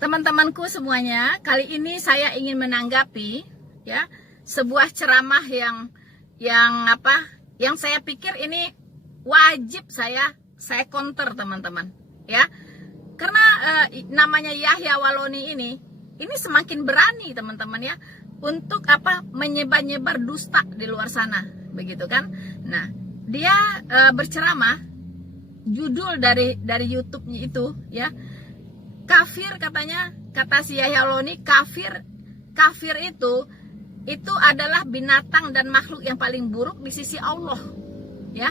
Teman-temanku semuanya, kali ini saya ingin menanggapi ya sebuah ceramah yang saya pikir ini wajib saya counter, teman-teman, ya. Karena namanya Yahya Walloni ini semakin berani, teman-teman, ya, untuk menyebar-nyebar dusta di luar sana, begitu kan. Nah, dia berceramah, judul dari YouTube-nya itu, ya, kafir, katanya, kata si Yahya Walloni, kafir itu adalah binatang dan makhluk yang paling buruk di sisi Allah, ya.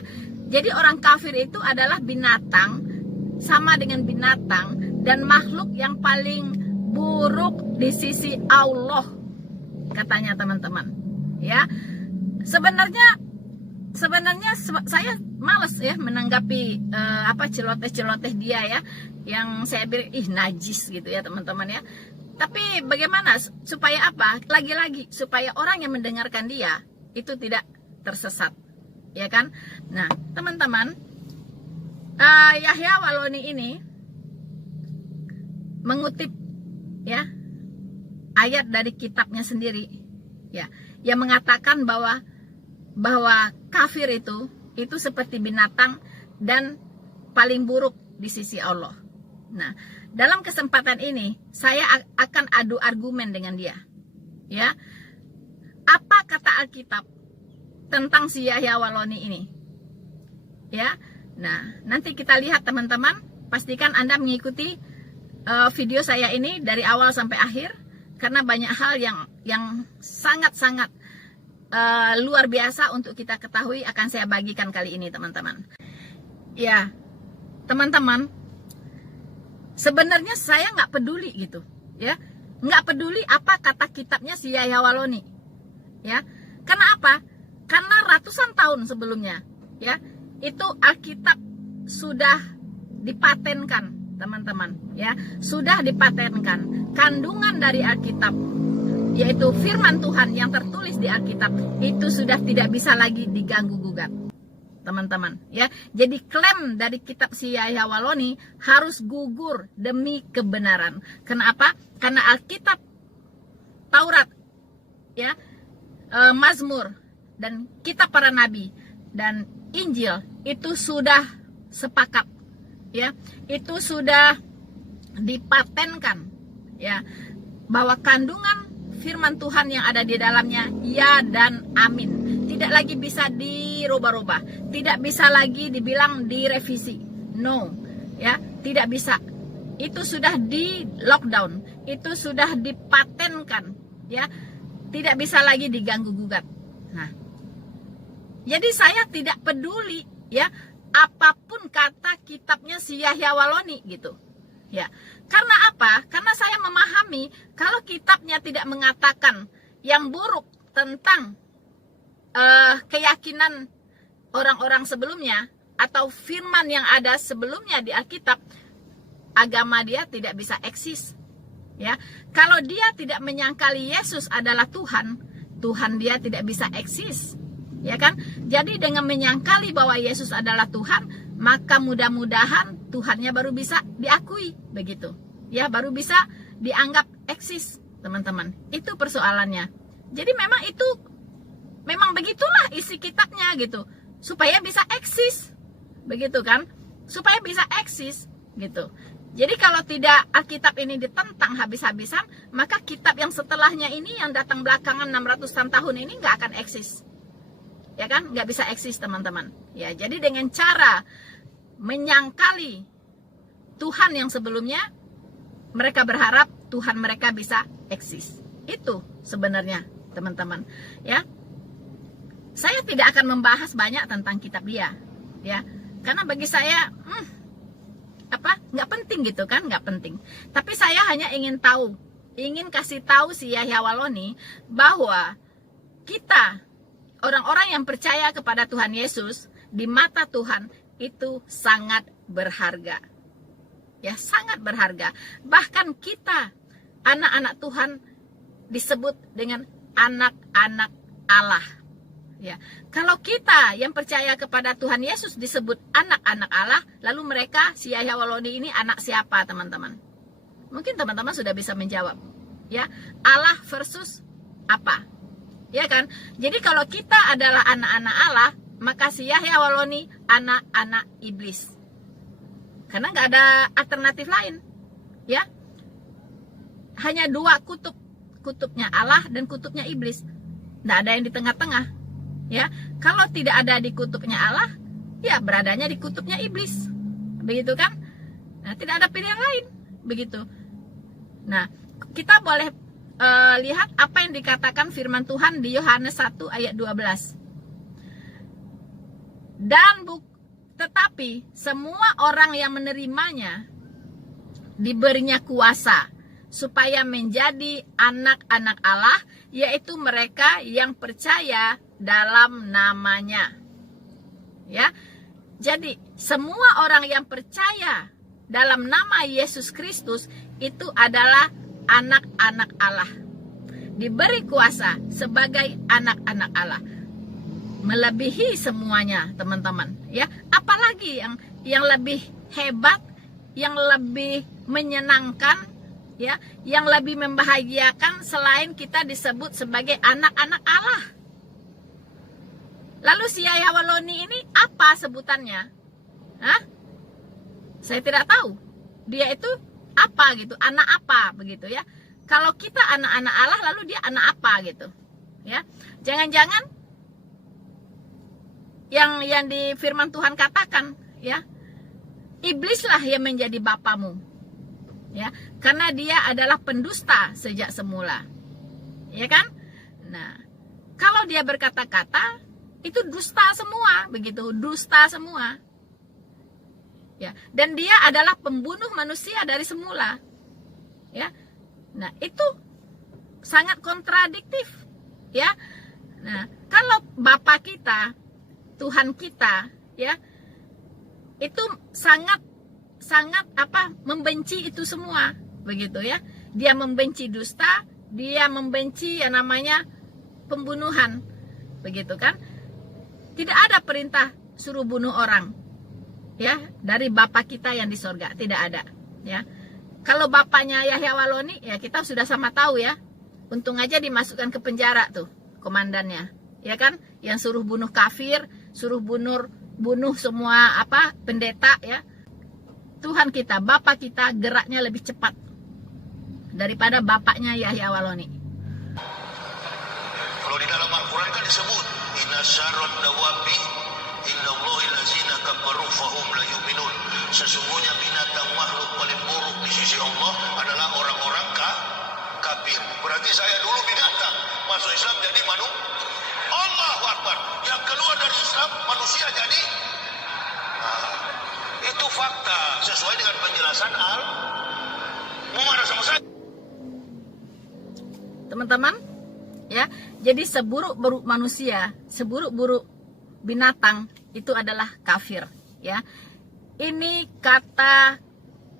Jadi orang kafir itu adalah binatang, sama dengan binatang dan makhluk yang paling buruk di sisi Allah, katanya, teman-teman, ya. Sebenarnya saya males ya menanggapi celoteh-celoteh dia, ya, yang saya bilang najis gitu ya, teman-teman, ya. Tapi bagaimana supaya lagi-lagi supaya orang yang mendengarkan dia itu tidak tersesat, ya kan. Nah, teman-teman, Yahya Walloni ini mengutip, ya, ayat dari kitabnya sendiri, ya, yang mengatakan bahwa kafir itu seperti binatang dan paling buruk di sisi Allah. Nah, dalam kesempatan ini saya akan adu argumen dengan dia, ya. Apa kata Alkitab tentang si Yahya Walloni ini, ya? Nah, nanti kita lihat, teman-teman. Pastikan Anda mengikuti video saya ini dari awal sampai akhir, karena banyak hal yang sangat-sangat luar biasa untuk kita ketahui akan saya bagikan kali ini, teman-teman. Ya, teman-teman, sebenarnya saya nggak peduli gitu, ya, nggak peduli apa kata kitabnya si Yahya Walloni, ya. Karena apa? Karena ratusan tahun sebelumnya, ya, itu Alkitab sudah dipatenkan, teman-teman, ya, sudah dipatenkan. Kandungan dari Alkitab, yaitu firman Tuhan yang tertulis di Alkitab, itu sudah tidak bisa lagi diganggu gugat, teman-teman, ya. Jadi klaim dari kitab si Yahya Walloni harus gugur demi kebenaran. Kenapa? Karena Alkitab, Taurat, ya, Mazmur, dan kitab para nabi dan Injil itu sudah sepakat, ya, itu sudah dipatenkan, ya, bahwa kandungan firman Tuhan yang ada di dalamnya ya dan amin, tidak lagi bisa dirubah-rubah, tidak bisa lagi dibilang direvisi, no, ya, tidak bisa. Itu sudah di lockdown, itu sudah dipatenkan, ya, tidak bisa lagi diganggu gugat. Nah, jadi saya tidak peduli, ya, apapun kata kitabnya si Yahya Walloni gitu, ya. Karena apa? Karena saya memahami kalau kitabnya tidak mengatakan yang buruk tentang keyakinan orang-orang sebelumnya atau firman yang ada sebelumnya di Alkitab, agama dia tidak bisa eksis, ya. Kalau dia tidak menyangkali Yesus adalah Tuhan, Tuhan dia tidak bisa eksis, ya kan. Jadi dengan menyangkali bahwa Yesus adalah Tuhan, maka mudah-mudahan Tuhannya baru bisa diakui, begitu, ya, baru bisa dianggap eksis, teman-teman. Itu persoalannya. Jadi memang begitulah isi kitabnya gitu, supaya bisa eksis, begitu kan, supaya bisa eksis gitu. Jadi kalau tidak Alkitab ini ditentang habis-habisan, maka kitab yang setelahnya ini yang datang belakangan 600-an tahun ini nggak akan eksis, ya kan, nggak bisa eksis, teman-teman, ya. Jadi dengan cara menyangkali Tuhan yang sebelumnya, mereka berharap Tuhan mereka bisa eksis. Itu sebenarnya, teman-teman, ya. Saya tidak akan membahas banyak tentang kitab dia, ya, karena bagi saya nggak penting gitu kan, nggak penting. Tapi saya hanya ingin kasih tahu si Yahya Walloni bahwa kita, orang-orang yang percaya kepada Tuhan Yesus, di mata Tuhan itu sangat berharga, ya, sangat berharga. Bahkan kita, anak-anak Tuhan, disebut dengan anak-anak Allah, ya. Kalau kita yang percaya kepada Tuhan Yesus disebut anak-anak Allah, lalu mereka, si Yahya Walloni ini anak siapa, teman-teman? Mungkin teman-teman sudah bisa menjawab, ya. Allah versus apa? Ya kan? Jadi kalau kita adalah anak-anak Allah, maka si Yahya Waloni anak-anak iblis. Karena nggak ada alternatif lain, ya. Hanya dua kutub, kutubnya Allah dan kutubnya iblis. Nggak ada yang di tengah-tengah, ya. Kalau tidak ada di kutubnya Allah, ya beradanya di kutubnya iblis, begitu kan? Nah, tidak ada pilihan lain, begitu. Nah, kita boleh lihat apa yang dikatakan firman Tuhan di Yohanes 1 ayat 12. Tetapi semua orang yang menerimanya diberinya kuasa supaya menjadi anak-anak Allah, yaitu mereka yang percaya dalam namanya. Ya. Jadi semua orang yang percaya dalam nama Yesus Kristus itu adalah anak-anak Allah, diberi kuasa sebagai anak-anak Allah, melebihi semuanya, teman-teman, ya. Apalagi yang lebih hebat, yang lebih menyenangkan, ya, yang lebih membahagiakan selain kita disebut sebagai anak-anak Allah. Lalu si Yahya Waloni ini apa sebutannya? Hah? Saya tidak tahu. Dia itu apa gitu, anak apa begitu, ya. Kalau kita anak-anak Allah, lalu dia anak apa gitu, ya. Jangan-jangan yang di firman Tuhan katakan, ya, iblislah yang menjadi bapamu, ya, karena dia adalah pendusta sejak semula, ya kan. Nah, kalau dia berkata-kata itu dusta semua, begitu, dusta semua. Ya, dan dia adalah pembunuh manusia dari semula. Ya. Nah, itu sangat kontradiktif, ya. Nah, kalau Bapa kita, Tuhan kita, ya, itu sangat membenci itu semua, begitu, ya. Dia membenci dusta, dia membenci yang namanya pembunuhan, begitu kan. Tidak ada perintah suruh bunuh orang, ya, dari Bapa kita yang di sorga, tidak ada, ya. Kalau bapaknya Yahya Waloni, ya kita sudah sama tahu, ya. Untung aja dimasukkan ke penjara tuh komandannya, ya kan, yang suruh bunuh kafir, suruh bunuh semua pendeta, ya. Tuhan kita, Bapa kita geraknya lebih cepat daripada bapaknya Yahya Waloni. Kalau di dalam Al-Quran kan disebut inna syarrad dawabi innallahi lazina kafaru fahum la yu'minun. Sesungguhnya binatang makhluk paling buruk di sisi Allah adalah orang-orang kafir. Berarti saya dulu binatang, masuk Islam jadi manusia. Allahu Akbar. Yang keluar dari Islam manusia jadi. Itu fakta sesuai dengan penjelasan Mau marah sama saya? Teman-teman, ya, jadi seburuk-buruk manusia, seburuk-buruk binatang itu adalah kafir, ya. Ini kata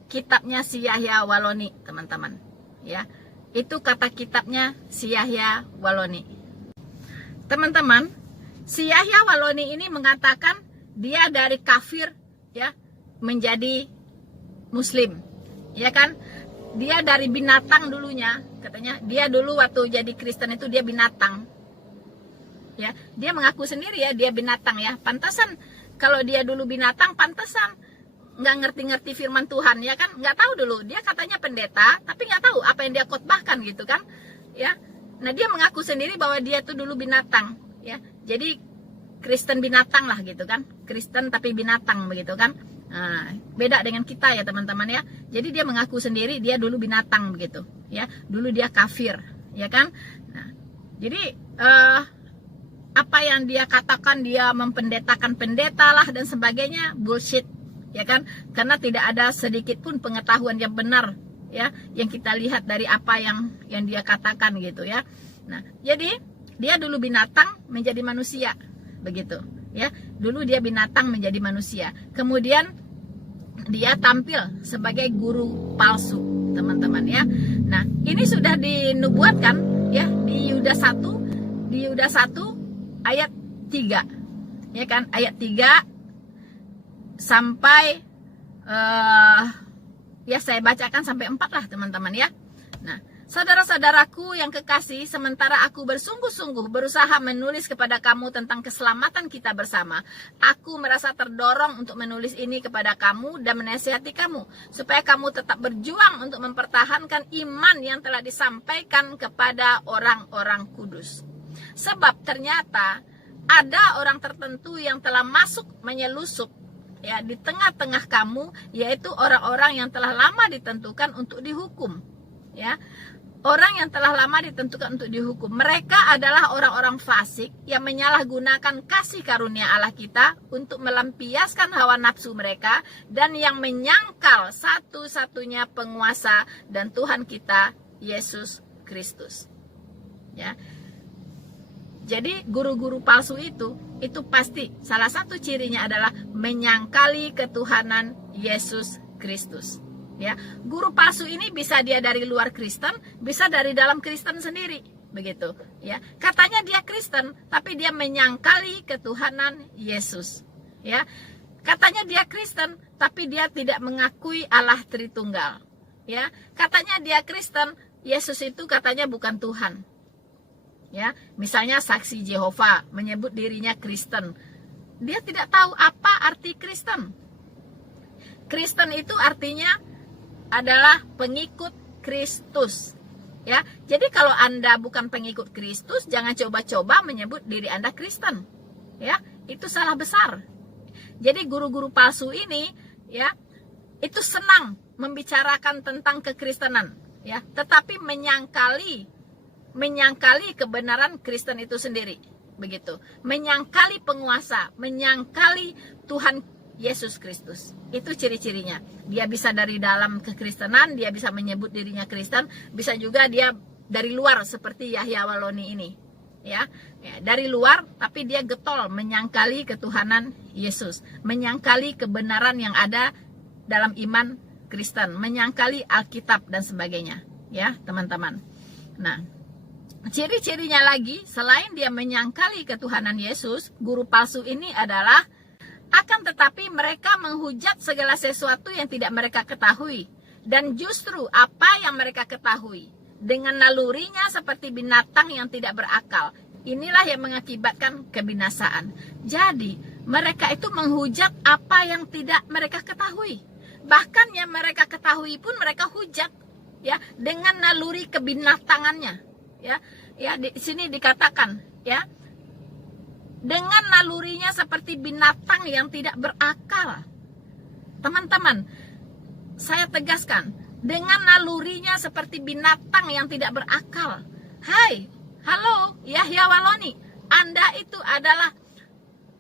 kitabnya si Yahya Waloni, teman-teman, ya. Itu kata kitabnya si Yahya Waloni. Teman-teman, si Yahya Waloni ini mengatakan dia dari kafir, ya, menjadi muslim, ya kan. Dia dari binatang dulunya, katanya dia dulu waktu jadi Kristen itu dia binatang, ya. Dia mengaku sendiri, ya, dia binatang, ya. Pantasan kalau dia dulu binatang, pantasan nggak ngerti-ngerti firman Tuhan, ya kan, nggak tahu dulu. Dia katanya pendeta, tapi nggak tahu apa yang dia khotbahkan, gitu kan, ya. Nah, dia mengaku sendiri bahwa dia tuh dulu binatang, ya. Jadi Kristen binatang lah, gitu kan, Kristen tapi binatang, begitu kan. Nah, beda dengan kita, ya teman-teman, ya. Jadi dia mengaku sendiri dia dulu binatang, begitu, ya. Dulu dia kafir, ya kan. Nah, jadi apa yang dia katakan, dia mempendetakan pendeta lah dan sebagainya, bullshit, ya kan. Karena tidak ada sedikit pun pengetahuan yang benar, ya, yang kita lihat dari apa yang dia katakan, gitu, ya. Nah, jadi dia dulu binatang menjadi manusia, begitu, ya. Dulu dia binatang menjadi manusia, kemudian dia tampil sebagai guru palsu, teman-teman, ya. Nah, ini sudah dinubuatkan, ya, di Yudas 1 ayat 3, ya kan, ayat 3 sampai Ya, saya bacakan sampai 4 lah teman-teman ya. Nah, saudara-saudaraku yang kekasih, sementara aku bersungguh-sungguh berusaha menulis kepada kamu tentang keselamatan kita bersama, aku merasa terdorong untuk menulis ini kepada kamu dan menasihati kamu, supaya kamu tetap berjuang untuk mempertahankan iman yang telah disampaikan kepada orang-orang kudus. Sebab ternyata ada orang tertentu yang telah masuk menyelusup ya di tengah-tengah kamu, yaitu orang-orang yang telah lama ditentukan untuk dihukum. Ya, orang yang telah lama ditentukan untuk dihukum. Mereka adalah orang-orang fasik yang menyalahgunakan kasih karunia Allah kita untuk melampiaskan hawa nafsu mereka, dan yang menyangkal satu-satunya penguasa dan Tuhan kita, Yesus Kristus. Ya. Jadi guru-guru palsu itu pasti salah satu cirinya adalah menyangkali ketuhanan Yesus Kristus. Ya, guru palsu ini bisa dia dari luar Kristen, bisa dari dalam Kristen sendiri, begitu. Ya, katanya dia Kristen, tapi dia menyangkali ketuhanan Yesus. Ya, katanya dia Kristen, tapi dia tidak mengakui Allah Tritunggal. Ya, katanya dia Kristen, Yesus itu katanya bukan Tuhan. Ya, misalnya saksi Jehovah menyebut dirinya Kristen. Dia tidak tahu apa arti Kristen. Kristen itu artinya adalah pengikut Kristus. Ya, jadi kalau Anda bukan pengikut Kristus, jangan coba-coba menyebut diri Anda Kristen. Ya, itu salah besar. Jadi guru-guru palsu ini, ya, itu senang membicarakan tentang kekristenan, ya, tetapi menyangkali kebenaran Kristen itu sendiri, begitu. Menyangkali penguasa, menyangkali Tuhan Yesus Kristus. Itu ciri-cirinya. Dia bisa dari dalam kekristenan, dia bisa menyebut dirinya Kristen, bisa juga dia dari luar seperti Yahya Waloni ini. Ya, dari luar tapi dia getol menyangkali ketuhanan Yesus, menyangkali kebenaran yang ada dalam iman Kristen, menyangkali Alkitab dan sebagainya, ya, teman-teman. Nah, ciri-cirinya lagi, selain dia menyangkali ketuhanan Yesus, guru palsu ini adalah akan tetapi mereka menghujat segala sesuatu yang tidak mereka ketahui, dan justru apa yang mereka ketahui dengan nalurinya seperti binatang yang tidak berakal. Inilah yang mengakibatkan kebinasaan. Jadi mereka itu menghujat apa yang tidak mereka ketahui. Bahkan yang mereka ketahui pun mereka hujat, ya, dengan naluri kebinatangannya. Ya, di sini dikatakan, ya, dengan nalurinya seperti binatang yang tidak berakal. Teman-teman, saya tegaskan, dengan nalurinya seperti binatang yang tidak berakal. Hai, halo, Yahya Waloni, Anda itu adalah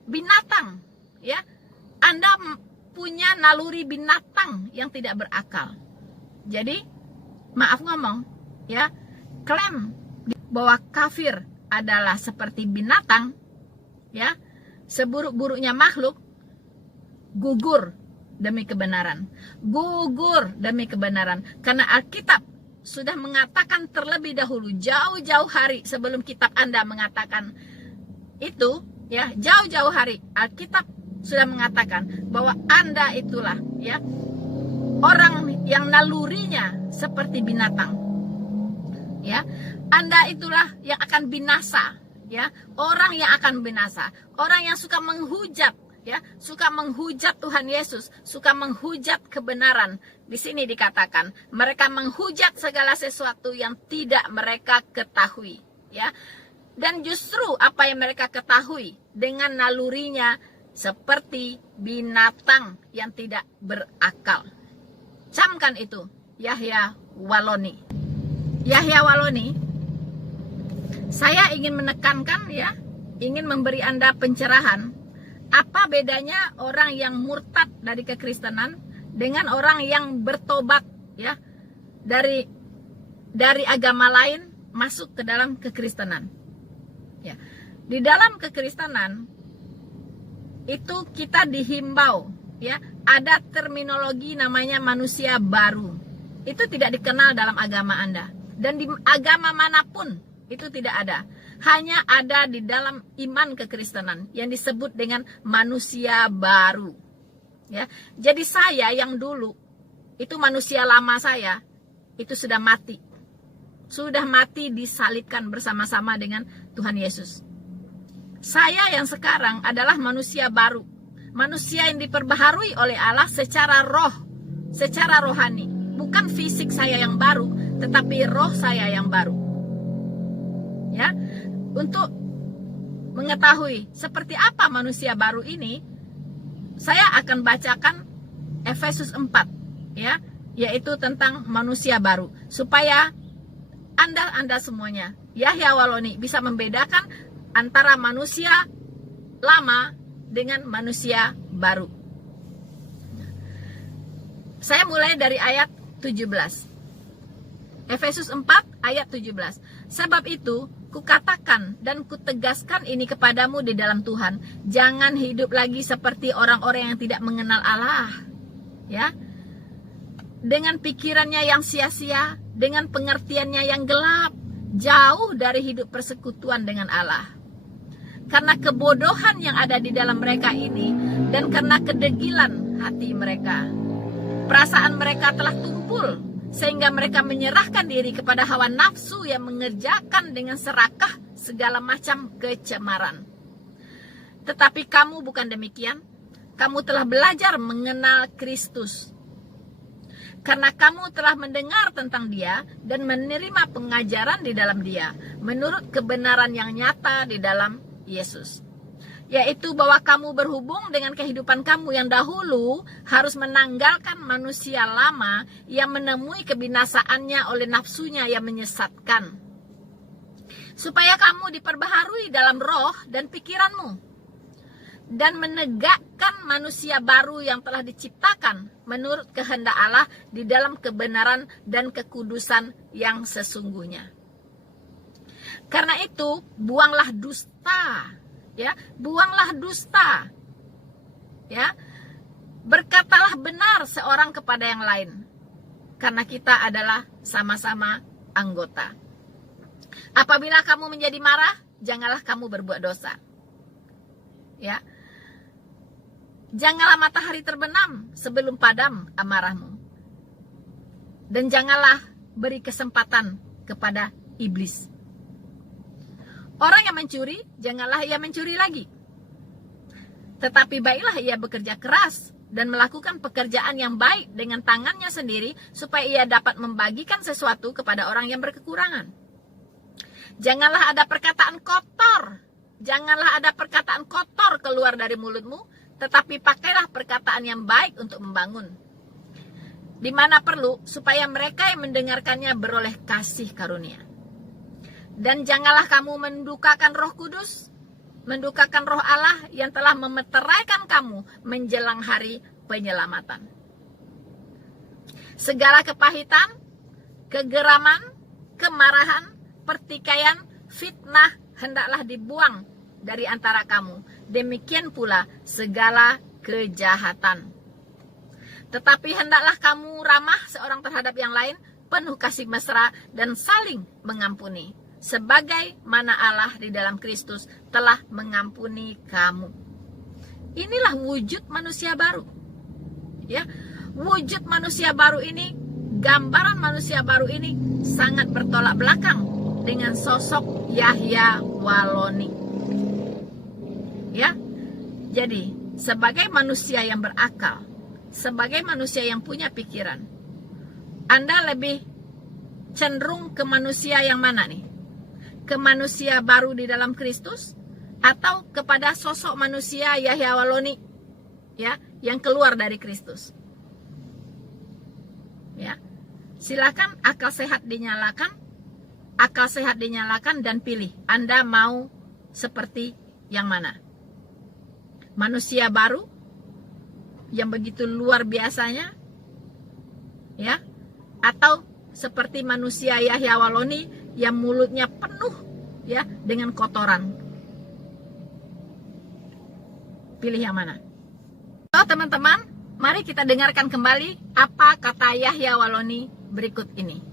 binatang, ya. Anda punya naluri binatang yang tidak berakal. Jadi, maaf ngomong, ya, klaim bahwa kafir adalah seperti binatang, ya, seburuk-buruknya makhluk, gugur demi kebenaran, gugur demi kebenaran, karena Alkitab sudah mengatakan terlebih dahulu, jauh-jauh hari sebelum kitab Anda mengatakan itu, ya, jauh-jauh hari Alkitab sudah mengatakan bahwa Anda itulah, ya, orang yang nalurinya seperti binatang, ya. Anda itulah yang akan binasa, ya, orang yang akan binasa, orang yang suka menghujat, ya, suka menghujat Tuhan Yesus, suka menghujat kebenaran. Di sini dikatakan mereka menghujat segala sesuatu yang tidak mereka ketahui, ya. Dan justru apa yang mereka ketahui dengan nalurinya seperti binatang yang tidak berakal. Camkan itu, Yahya Waloni. Yahya Waloni, saya ingin menekankan, ya, ingin memberi Anda pencerahan. Apa bedanya orang yang murtad dari kekristenan dengan orang yang bertobat, ya, dari agama lain masuk ke dalam kekristenan. Ya. Di dalam kekristenan itu kita dihimbau, ya, ada terminologi namanya manusia baru. Itu tidak dikenal dalam agama Anda, dan di agama manapun itu tidak ada. Hanya ada di dalam iman kekristenan yang disebut dengan manusia baru. Ya. Jadi saya yang dulu itu manusia lama saya, itu sudah mati. Sudah mati disalibkan bersama-sama dengan Tuhan Yesus. Saya yang sekarang adalah manusia baru. Manusia yang diperbaharui oleh Allah secara roh, secara rohani. Bukan fisik saya yang baru, tetapi roh saya yang baru. Ya, untuk mengetahui seperti apa manusia baru ini, saya akan bacakan Efesus 4, ya, yaitu tentang manusia baru, supaya Anda semuanya, Yahya Waloni, bisa membedakan antara manusia lama dengan manusia baru. Saya mulai dari ayat 17. Efesus 4 ayat 17. Sebab itu, kukatakan dan kutegaskan ini kepadamu di dalam Tuhan, jangan hidup lagi seperti orang-orang yang tidak mengenal Allah. Ya. Dengan pikirannya yang sia-sia, dengan pengertiannya yang gelap, jauh dari hidup persekutuan dengan Allah. Karena kebodohan yang ada di dalam mereka ini, dan karena kedegilan hati mereka, perasaan mereka telah tumpul, sehingga mereka menyerahkan diri kepada hawa nafsu yang mengerjakan dengan serakah segala macam kecemaran. Tetapi kamu bukan demikian. Kamu telah belajar mengenal Kristus. Karena kamu telah mendengar tentang Dia dan menerima pengajaran di dalam Dia, menurut kebenaran yang nyata di dalam Yesus. Yaitu bahwa kamu berhubung dengan kehidupan kamu yang dahulu harus menanggalkan manusia lama yang menemui kebinasaannya oleh nafsunya yang menyesatkan. Supaya kamu diperbaharui dalam roh dan pikiranmu, dan menegakkan manusia baru yang telah diciptakan menurut kehendak Allah di dalam kebenaran dan kekudusan yang sesungguhnya. Karena itu, buanglah dusta. Ya, buanglah dusta. Ya, berkatalah benar seorang kepada yang lain, karena kita adalah sama-sama anggota. Apabila kamu menjadi marah, janganlah kamu berbuat dosa. Ya, janganlah matahari terbenam sebelum padam amarahmu, dan janganlah beri kesempatan kepada iblis. Orang yang mencuri, janganlah ia mencuri lagi. Tetapi baiklah ia bekerja keras dan melakukan pekerjaan yang baik dengan tangannya sendiri, supaya ia dapat membagikan sesuatu kepada orang yang berkekurangan. Janganlah ada perkataan kotor. Janganlah ada perkataan kotor keluar dari mulutmu, tetapi pakailah perkataan yang baik untuk membangun. Di mana perlu, supaya mereka yang mendengarkannya beroleh kasih karunia. Dan janganlah kamu mendukakan Roh Kudus, mendukakan Roh Allah yang telah memeteraikan kamu menjelang hari penyelamatan. Segala kepahitan, kegeraman, kemarahan, pertikaian, fitnah hendaklah dibuang dari antara kamu. Demikian pula segala kejahatan. Tetapi hendaklah kamu ramah seorang terhadap yang lain, penuh kasih mesra dan saling mengampuni, sebagai mana Allah di dalam Kristus telah mengampuni kamu. Inilah wujud manusia baru. Ya, wujud manusia baru ini, gambaran manusia baru ini sangat bertolak belakang dengan sosok Yahya Waloni. Ya. Jadi, sebagai manusia yang berakal, sebagai manusia yang punya pikiran, Anda lebih cenderung ke manusia yang mana nih? Ke manusia baru di dalam Kristus, atau kepada sosok manusia Yahya Waloni, ya, yang keluar dari Kristus? Ya, silakan akal sehat dinyalakan dan pilih. Anda mau seperti yang mana? Manusia baru yang begitu luar biasanya, ya, atau seperti manusia Yahya Waloni yang mulutnya penuh, ya, dengan kotoran? Pilih yang mana? So, teman-teman, mari kita dengarkan kembali apa kata Yahya Waloni berikut ini.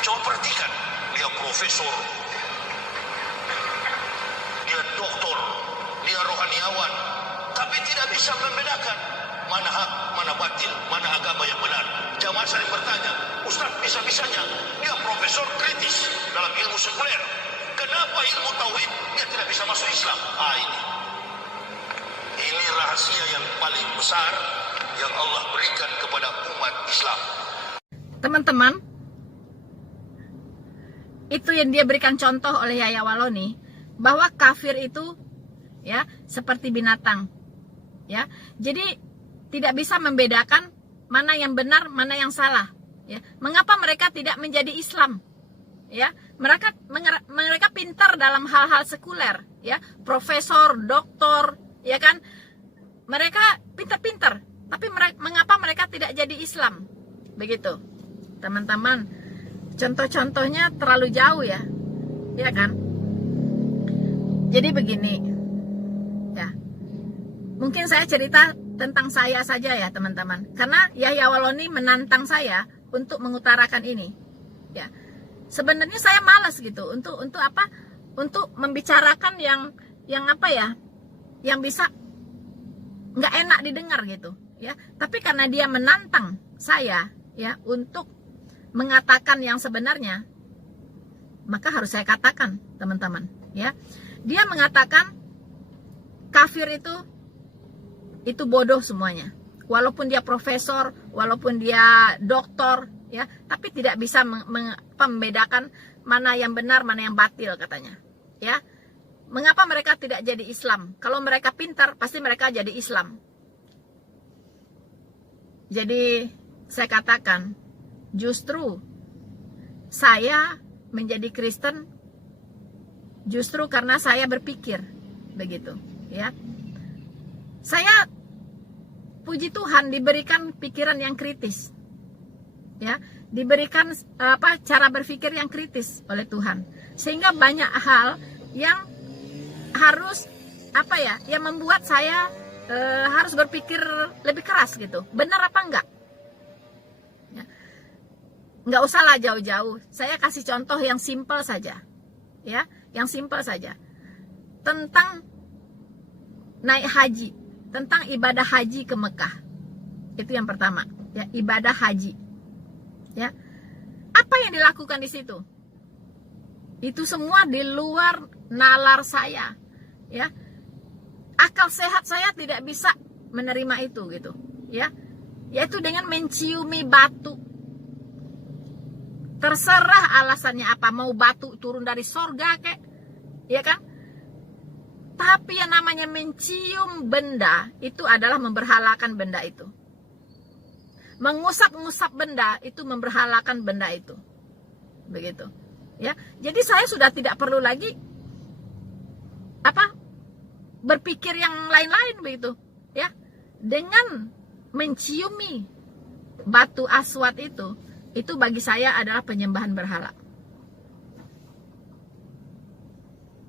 Coba perhatikan, dia profesor, dia doktor, dia rohaniawan, tapi tidak bisa membedakan mana hak, mana batil, mana agama yang benar. Jamaah saling bertanya, Ustaz, bisa-bisanya dia profesor kritis dalam ilmu sekuler. Kenapa ilmu tauhid dia tidak bisa masuk Islam? Ini rahasia yang paling besar yang Allah berikan kepada umat Islam. Teman-teman, itu yang dia berikan contoh oleh Yahya Waloni, bahwa kafir itu ya seperti binatang, ya. Jadi tidak bisa membedakan mana yang benar, mana yang salah, ya. Mengapa mereka tidak menjadi Islam? Ya, mereka pintar dalam hal-hal sekuler, ya, profesor, doktor, ya kan, mereka pintar-pintar, tapi mengapa mereka tidak jadi Islam? Begitu, teman-teman. Contoh-contohnya terlalu jauh ya kan. Jadi begini, ya, mungkin saya cerita tentang saya saja ya teman-teman, karena Yahya Waloni menantang saya untuk mengutarakan ini, ya. Sebenarnya saya malas gitu untuk apa? Untuk membicarakan yang apa ya? Yang bisa nggak enak didengar gitu, ya. Tapi karena dia menantang saya, ya, untuk mengatakan yang sebenarnya, maka harus saya katakan, teman-teman, ya. Dia mengatakan kafir itu bodoh semuanya. Walaupun dia profesor, walaupun dia doktor, ya, tapi tidak bisa membedakan mana yang benar, mana yang batil katanya, ya. Mengapa mereka tidak jadi Islam? Kalau mereka pintar, pasti mereka jadi Islam. Jadi saya katakan, justru saya menjadi Kristen justru karena saya berpikir begitu, ya. Saya puji Tuhan diberikan pikiran yang kritis, ya, diberikan cara berpikir yang kritis oleh Tuhan, sehingga banyak hal yang harus yang membuat saya harus berpikir lebih keras gitu, benar apa enggak, ya. Nggak usahlah jauh-jauh, saya kasih contoh yang simpel saja, ya, yang simpel saja tentang naik haji, tentang ibadah haji ke Mekah. Itu yang pertama, ya, ibadah haji. Ya. Apa yang dilakukan di situ? Itu semua di luar nalar saya, ya. Akal sehat saya tidak bisa menerima itu gitu, ya. Yaitu dengan menciumi batu. Terserah alasannya apa, mau batu turun dari sorga kek, ya kan? Tapi yang namanya mencium benda itu adalah memberhalakan benda itu. Mengusap-ngusap benda itu memberhalakan benda itu. Begitu. Ya. Jadi saya sudah tidak perlu lagi berpikir yang lain-lain begitu, ya. Dengan menciumi batu aswad itu bagi saya adalah penyembahan berhala.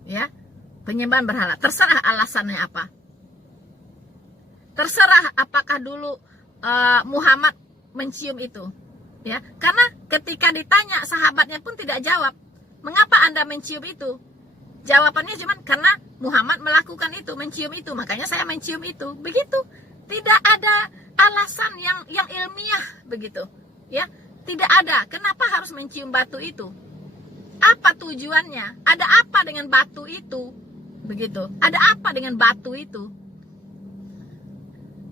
Ya. Penyembahan berhala, terserah alasannya apa. Terserah apakah dulu Muhammad mencium itu, ya. Karena ketika ditanya sahabatnya pun tidak jawab, mengapa Anda mencium itu? Jawabannya cuma karena Muhammad melakukan itu, mencium itu, makanya saya mencium itu. Begitu. Tidak ada alasan yang ilmiah begitu, ya. Tidak ada. Kenapa harus mencium batu itu? Apa tujuannya? Ada apa dengan batu itu? Begitu. Ada apa dengan batu itu?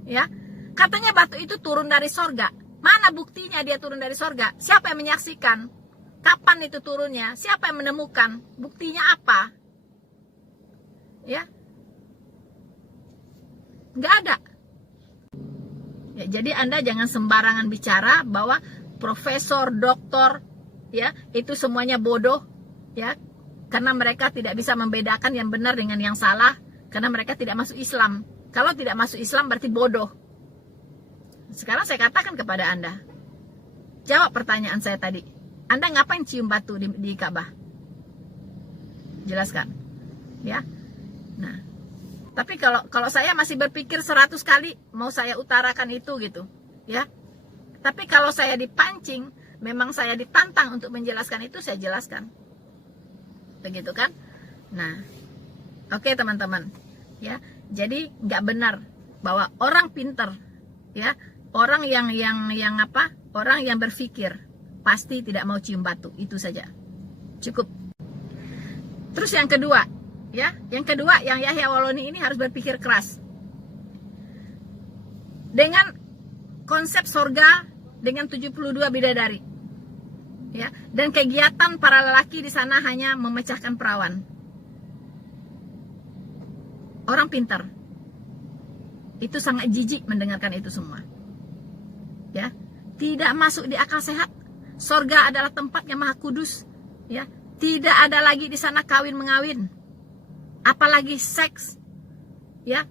Ya. Katanya batu itu turun dari sorga. Mana buktinya dia turun dari sorga? Siapa yang menyaksikan? Kapan itu turunnya? Siapa yang menemukan? Buktinya apa? Ya. Nggak ada. Ya, jadi Anda jangan sembarangan bicara bahwa profesor, doktor, ya, itu semuanya bodoh, ya. Karena mereka tidak bisa membedakan yang benar dengan yang salah. Karena mereka tidak masuk Islam. Kalau tidak masuk Islam berarti bodoh. Sekarang saya katakan kepada Anda. Jawab pertanyaan saya tadi. Anda ngapain cium batu di Ka'bah? Jelaskan. Ya. Nah. Tapi kalau saya masih berpikir 100 kali mau saya utarakan itu gitu. Ya. Tapi kalau saya dipancing, memang saya ditantang untuk menjelaskan itu, saya jelaskan. Begitu kan? Nah, oke teman-teman, ya. Jadi nggak benar bahwa orang pintar, Ya, orang yang apa? Orang yang berpikir pasti tidak mau cium batu, itu saja. Cukup. Terus yang kedua, ya, yang Yahya Waloni ini harus berpikir keras. Dengan konsep sorga dengan 72 bidadari. Ya, dan kegiatan para lelaki di sana hanya memecahkan perawan. Orang pintar itu sangat jijik mendengarkan itu semua. Ya, tidak masuk di akal sehat. Sorga adalah tempat yang maha kudus. Ya, tidak ada lagi di sana kawin mengawin, apalagi seks. Ya,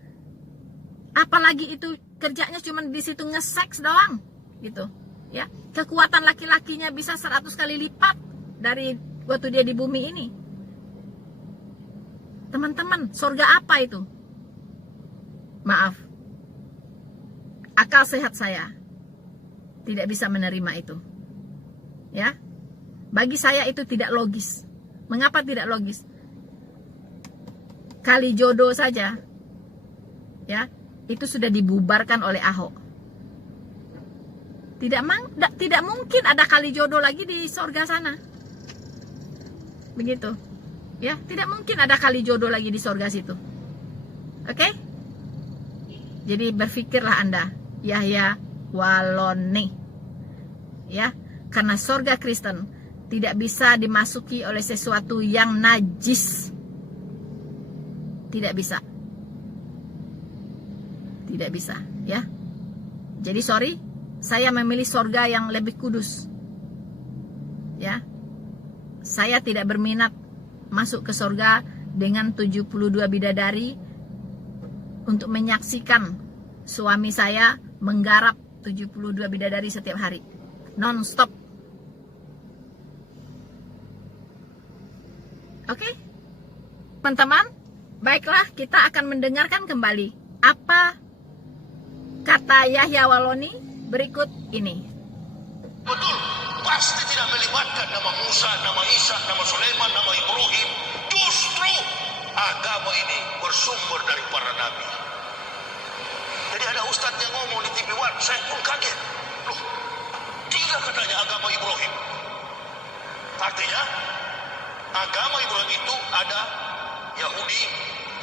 apalagi itu kerjanya cuma di situ nge-seks doang, gitu. Ya, kekuatan laki-lakinya bisa 100 kali lipat dari waktu dia di bumi ini. Teman-teman, surga apa itu? Maaf, akal sehat saya tidak bisa menerima itu. Ya, bagi saya itu tidak logis. Mengapa tidak logis? Kali jodoh saja, ya, itu sudah dibubarkan oleh Ahok. Tidak mungkin ada kali jodoh lagi di surga sana. Begitu. Ya, tidak mungkin ada kali jodoh lagi di surga situ. Oke? Jadi berpikirlah Anda, Yahya Waloni. Ya, karena surga Kristen tidak bisa dimasuki oleh sesuatu yang najis. Tidak bisa. Tidak bisa, ya. Jadi sorry, saya memilih surga yang lebih kudus. Ya. Saya tidak berminat masuk ke surga dengan 72 bidadari untuk menyaksikan suami saya menggarap 72 bidadari setiap hari. Non-stop. Oke? Teman-teman, baiklah, kita akan mendengarkan kembali apa kata Yahya Waloni berikut ini. Betul, pasti tidak melibatkan nama Musa, nama Isa, nama Sulaiman, nama Ibrahim. Justru agama ini bersumber dari para nabi. Jadi ada ustadz yang ngomong di TV One, saya pun kaget. Loh, tidak katanya agama Ibrahim. Artinya, agama Ibrahim itu ada Yahudi,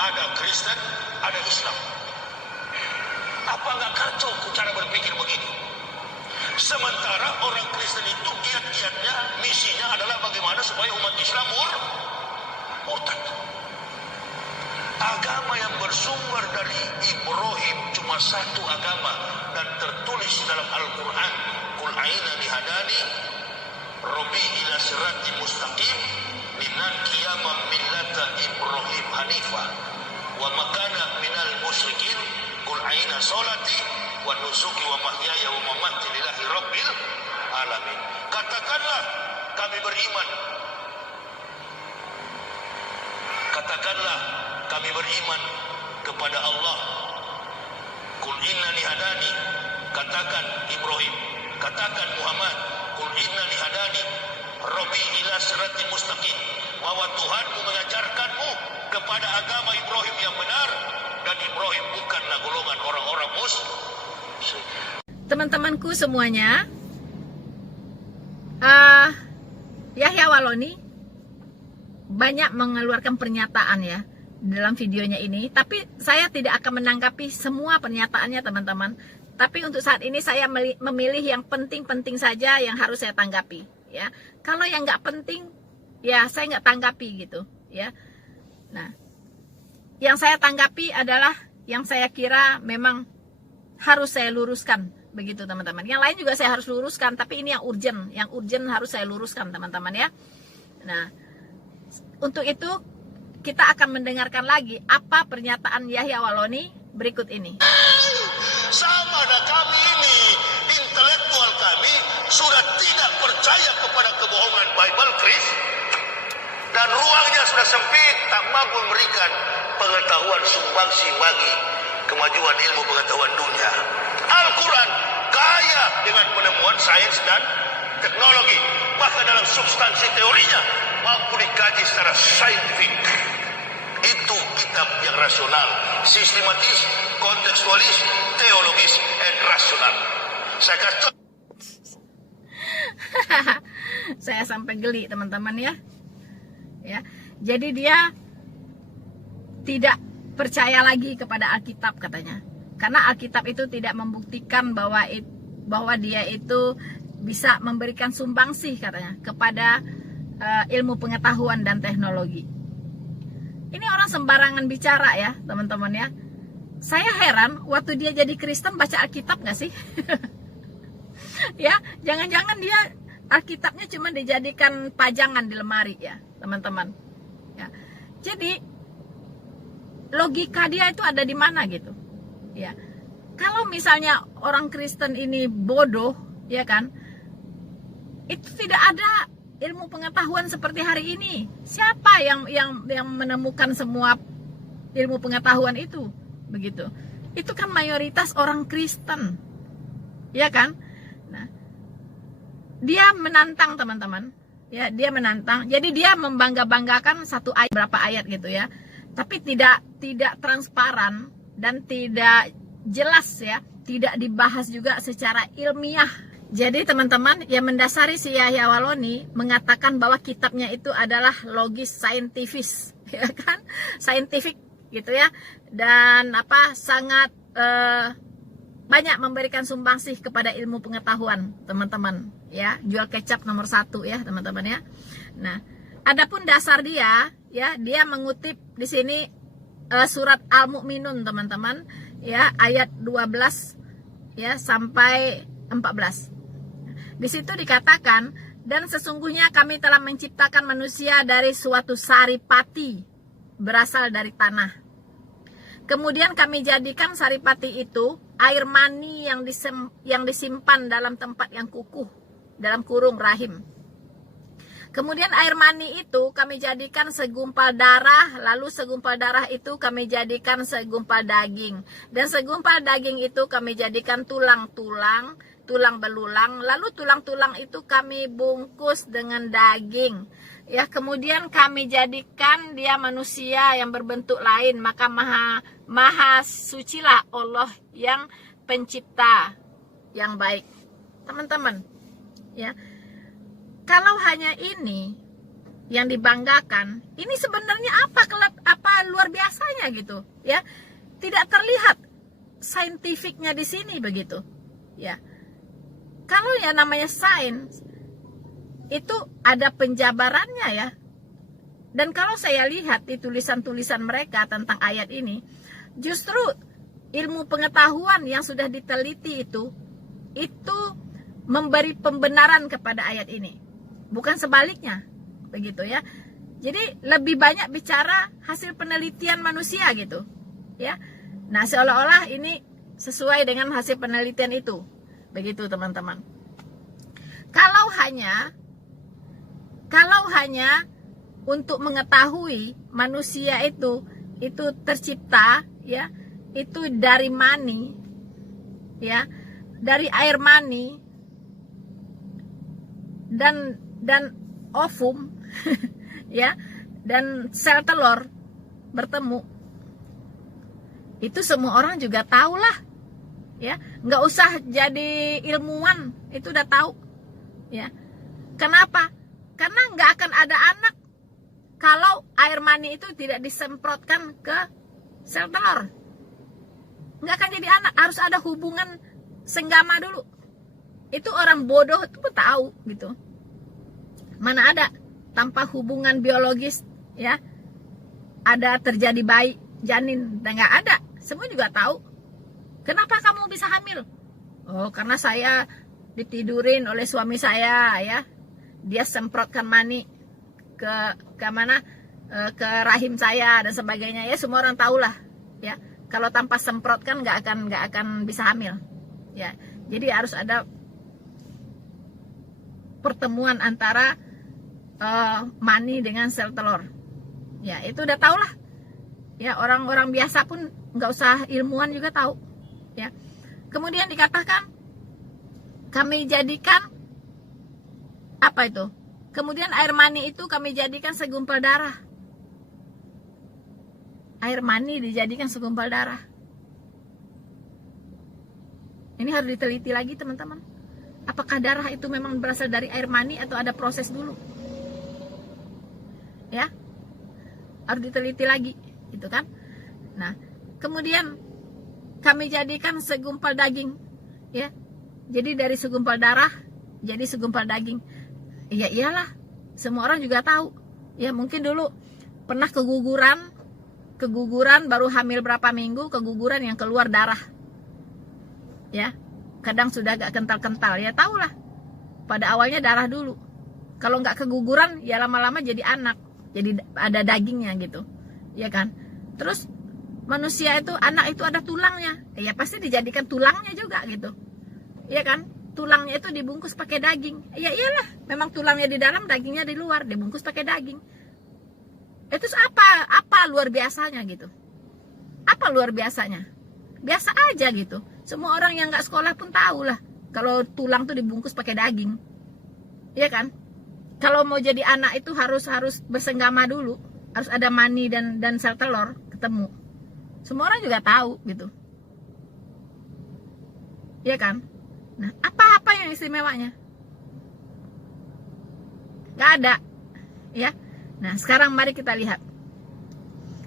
ada Kristen, ada Islam. Apa nggak kacau cara berpikir begini? Sementara orang Kristen itu giat-giatnya, misinya adalah bagaimana supaya umat Islam murtad. Agama yang bersumber dari Ibrahim cuma satu agama dan tertulis dalam Al-Quran. Qul a'inani hadani Rabbi ila sirati mustaqim dinan qiyamam millata Ibrahim hanifah wa makana minal musyrikin. Qul a'ina salati wa nusuki wa mahyaya wa mamati lillahi rabbil alamin. Katakanlah kami beriman. Katakanlah kami beriman kepada Allah. Qul innani hadani. Katakan Ibrahim, katakan Muhammad, qul innani hadani rabbi ila siratin mustaqim, bahwa Tuhanmu mengajarkanmu kepada agama Ibrahim yang benar, dan Ibrahim bukanlah golongan orang-orang musyrik. Teman-temanku semuanya, Yahya Waloni banyak mengeluarkan pernyataan ya dalam videonya ini, tapi saya tidak akan menanggapi semua pernyataannya teman-teman. Tapi untuk saat ini saya memilih yang penting-penting saja yang harus saya tanggapi ya. Kalau yang nggak penting ya saya nggak tanggapi gitu ya. Nah, yang saya tanggapi adalah yang saya kira memang harus saya luruskan begitu teman-teman. Yang lain juga saya harus luruskan, tapi ini yang urgent harus saya luruskan teman-teman ya. Nah, untuk itu kita akan mendengarkan lagi apa pernyataan Yahya Waloni berikut ini. Sama ada kami ini, intelektual kami sudah tidak percaya kepada kebohongan Bible Chris, dan ruangnya sudah sempit, tak mampu memberikan pengetahuan sumbangsi bagi kemajuan ilmu pengetahuan dunia. Al-Quran kaya dengan penemuan sains dan teknologi, bahkan dalam substansi teorinya mampu dikaji secara saintifik. Itu kitab yang rasional, sistematis, kontekstualis, teologis, and rasional. Saya kata Saya sampai geli teman-teman ya. Ya. Jadi dia tidak percaya lagi kepada Alkitab katanya. Karena Alkitab itu tidak membuktikan bahwa dia itu bisa memberikan sumbangsih katanya kepada ilmu pengetahuan dan teknologi. Ini orang sembarangan bicara ya teman-teman ya. Saya heran waktu dia jadi Kristen baca Alkitab gak sih? Ya, jangan-jangan dia Alkitabnya cuma dijadikan pajangan di lemari ya teman-teman ya. Jadi logika dia itu ada di mana gitu ya. Kalau misalnya orang Kristen ini bodoh ya kan, itu tidak ada ilmu pengetahuan seperti hari ini. Siapa yang menemukan semua ilmu pengetahuan itu begitu? Itu kan mayoritas orang Kristen ya kan. Nah, dia menantang teman-teman ya, dia menantang. Jadi dia membangga-banggakan satu ayat, berapa ayat gitu ya, tapi tidak transparan dan tidak jelas ya, tidak dibahas juga secara ilmiah. Jadi teman-teman, yang mendasari si Yahya Waloni mengatakan bahwa kitabnya itu adalah logis saintifis ya kan, saintifik gitu ya, dan sangat banyak memberikan sumbangsih kepada ilmu pengetahuan teman-teman ya. Jual kecap nomor 1 ya teman-teman ya. Nah, adapun dasar dia ya, dia mengutip di sini surat Al-Mu'minun teman-teman ya, ayat 12 ya sampai 14. Di situ dikatakan, dan sesungguhnya kami telah menciptakan manusia dari suatu saripati berasal dari tanah. Kemudian kami jadikan saripati itu air mani yang disimpan dalam tempat yang kukuh, dalam kurung rahim. Kemudian air mani itu kami jadikan segumpal darah, lalu segumpal darah itu kami jadikan segumpal daging. Dan segumpal daging itu kami jadikan tulang-tulang, tulang belulang, lalu tulang-tulang itu kami bungkus dengan daging. Ya, kemudian kami jadikan dia manusia yang berbentuk lain, maka maha sucilah Allah yang pencipta yang baik. Teman-teman, ya. Kalau hanya ini yang dibanggakan, ini sebenarnya apa luar biasanya gitu, ya. Tidak terlihat saintifiknya di sini begitu, ya. Kalau ya namanya sains itu ada penjabarannya ya. Dan kalau saya lihat di tulisan-tulisan mereka tentang ayat ini, justru ilmu pengetahuan yang sudah diteliti itu memberi pembenaran kepada ayat ini, bukan sebaliknya begitu ya. Jadi lebih banyak bicara hasil penelitian manusia gitu ya. Nah, seolah-olah ini sesuai dengan hasil penelitian itu begitu teman-teman. Kalau hanya untuk mengetahui manusia itu tercipta ya, itu dari mani ya, dari air mani dan ovum ya, dan sel telur bertemu, itu semua orang juga tahu lah ya, nggak usah jadi ilmuwan, itu udah tahu ya. Kenapa? Karena nggak akan ada anak kalau air mani itu tidak disemprotkan ke sel telur. Nggak akan jadi anak, harus ada hubungan senggama dulu. Itu orang bodoh itu tahu gitu. Mana ada tanpa hubungan biologis ya, ada terjadi bayi janin, dan nggak ada. Semua juga tahu. Kenapa kamu bisa hamil? Oh, karena saya ditidurin oleh suami saya ya. Dia semprotkan mani ke mana, ke rahim saya dan sebagainya ya. Semua orang tahu lah ya. Kalau tanpa semprotkan nggak akan bisa hamil ya. Jadi harus ada pertemuan antara mani dengan sel telur ya. Itu udah tahu lah ya, orang-orang biasa pun nggak usah ilmuwan juga tahu ya. Kemudian dikatakan kami jadikan apa itu? Kemudian air mani itu kami jadikan segumpal darah. Air mani dijadikan segumpal darah. Ini harus diteliti lagi teman-teman. Apakah darah itu memang berasal dari air mani atau ada proses dulu? Ya, harus diteliti lagi, gitu kan? Nah, kemudian kami jadikan segumpal daging, ya. Jadi dari segumpal darah jadi segumpal daging. Ya iyalah, semua orang juga tahu. Ya mungkin dulu pernah keguguran baru hamil berapa minggu, keguguran yang keluar darah. Ya, kadang sudah agak kental-kental, ya tahulah. Pada awalnya darah dulu. Kalau nggak keguguran, ya lama-lama jadi anak, jadi ada dagingnya gitu, ya kan? Terus manusia itu, anak itu ada tulangnya, ya pasti dijadikan tulangnya juga gitu, ya kan? Tulangnya itu dibungkus pakai daging, ya iyalah, memang tulangnya di dalam, dagingnya di luar, dibungkus pakai daging. Itu apa luar biasanya gitu? Apa luar biasanya? Biasa aja gitu. Semua orang yang nggak sekolah pun tahu lah kalau tulang tuh dibungkus pakai daging, ya kan? Kalau mau jadi anak itu harus bersenggama dulu, harus ada mani dan sel telur ketemu. Semua orang juga tahu gitu, ya kan? Nah, apa yang istimewanya? Nggak ada, ya. Nah, sekarang mari kita lihat.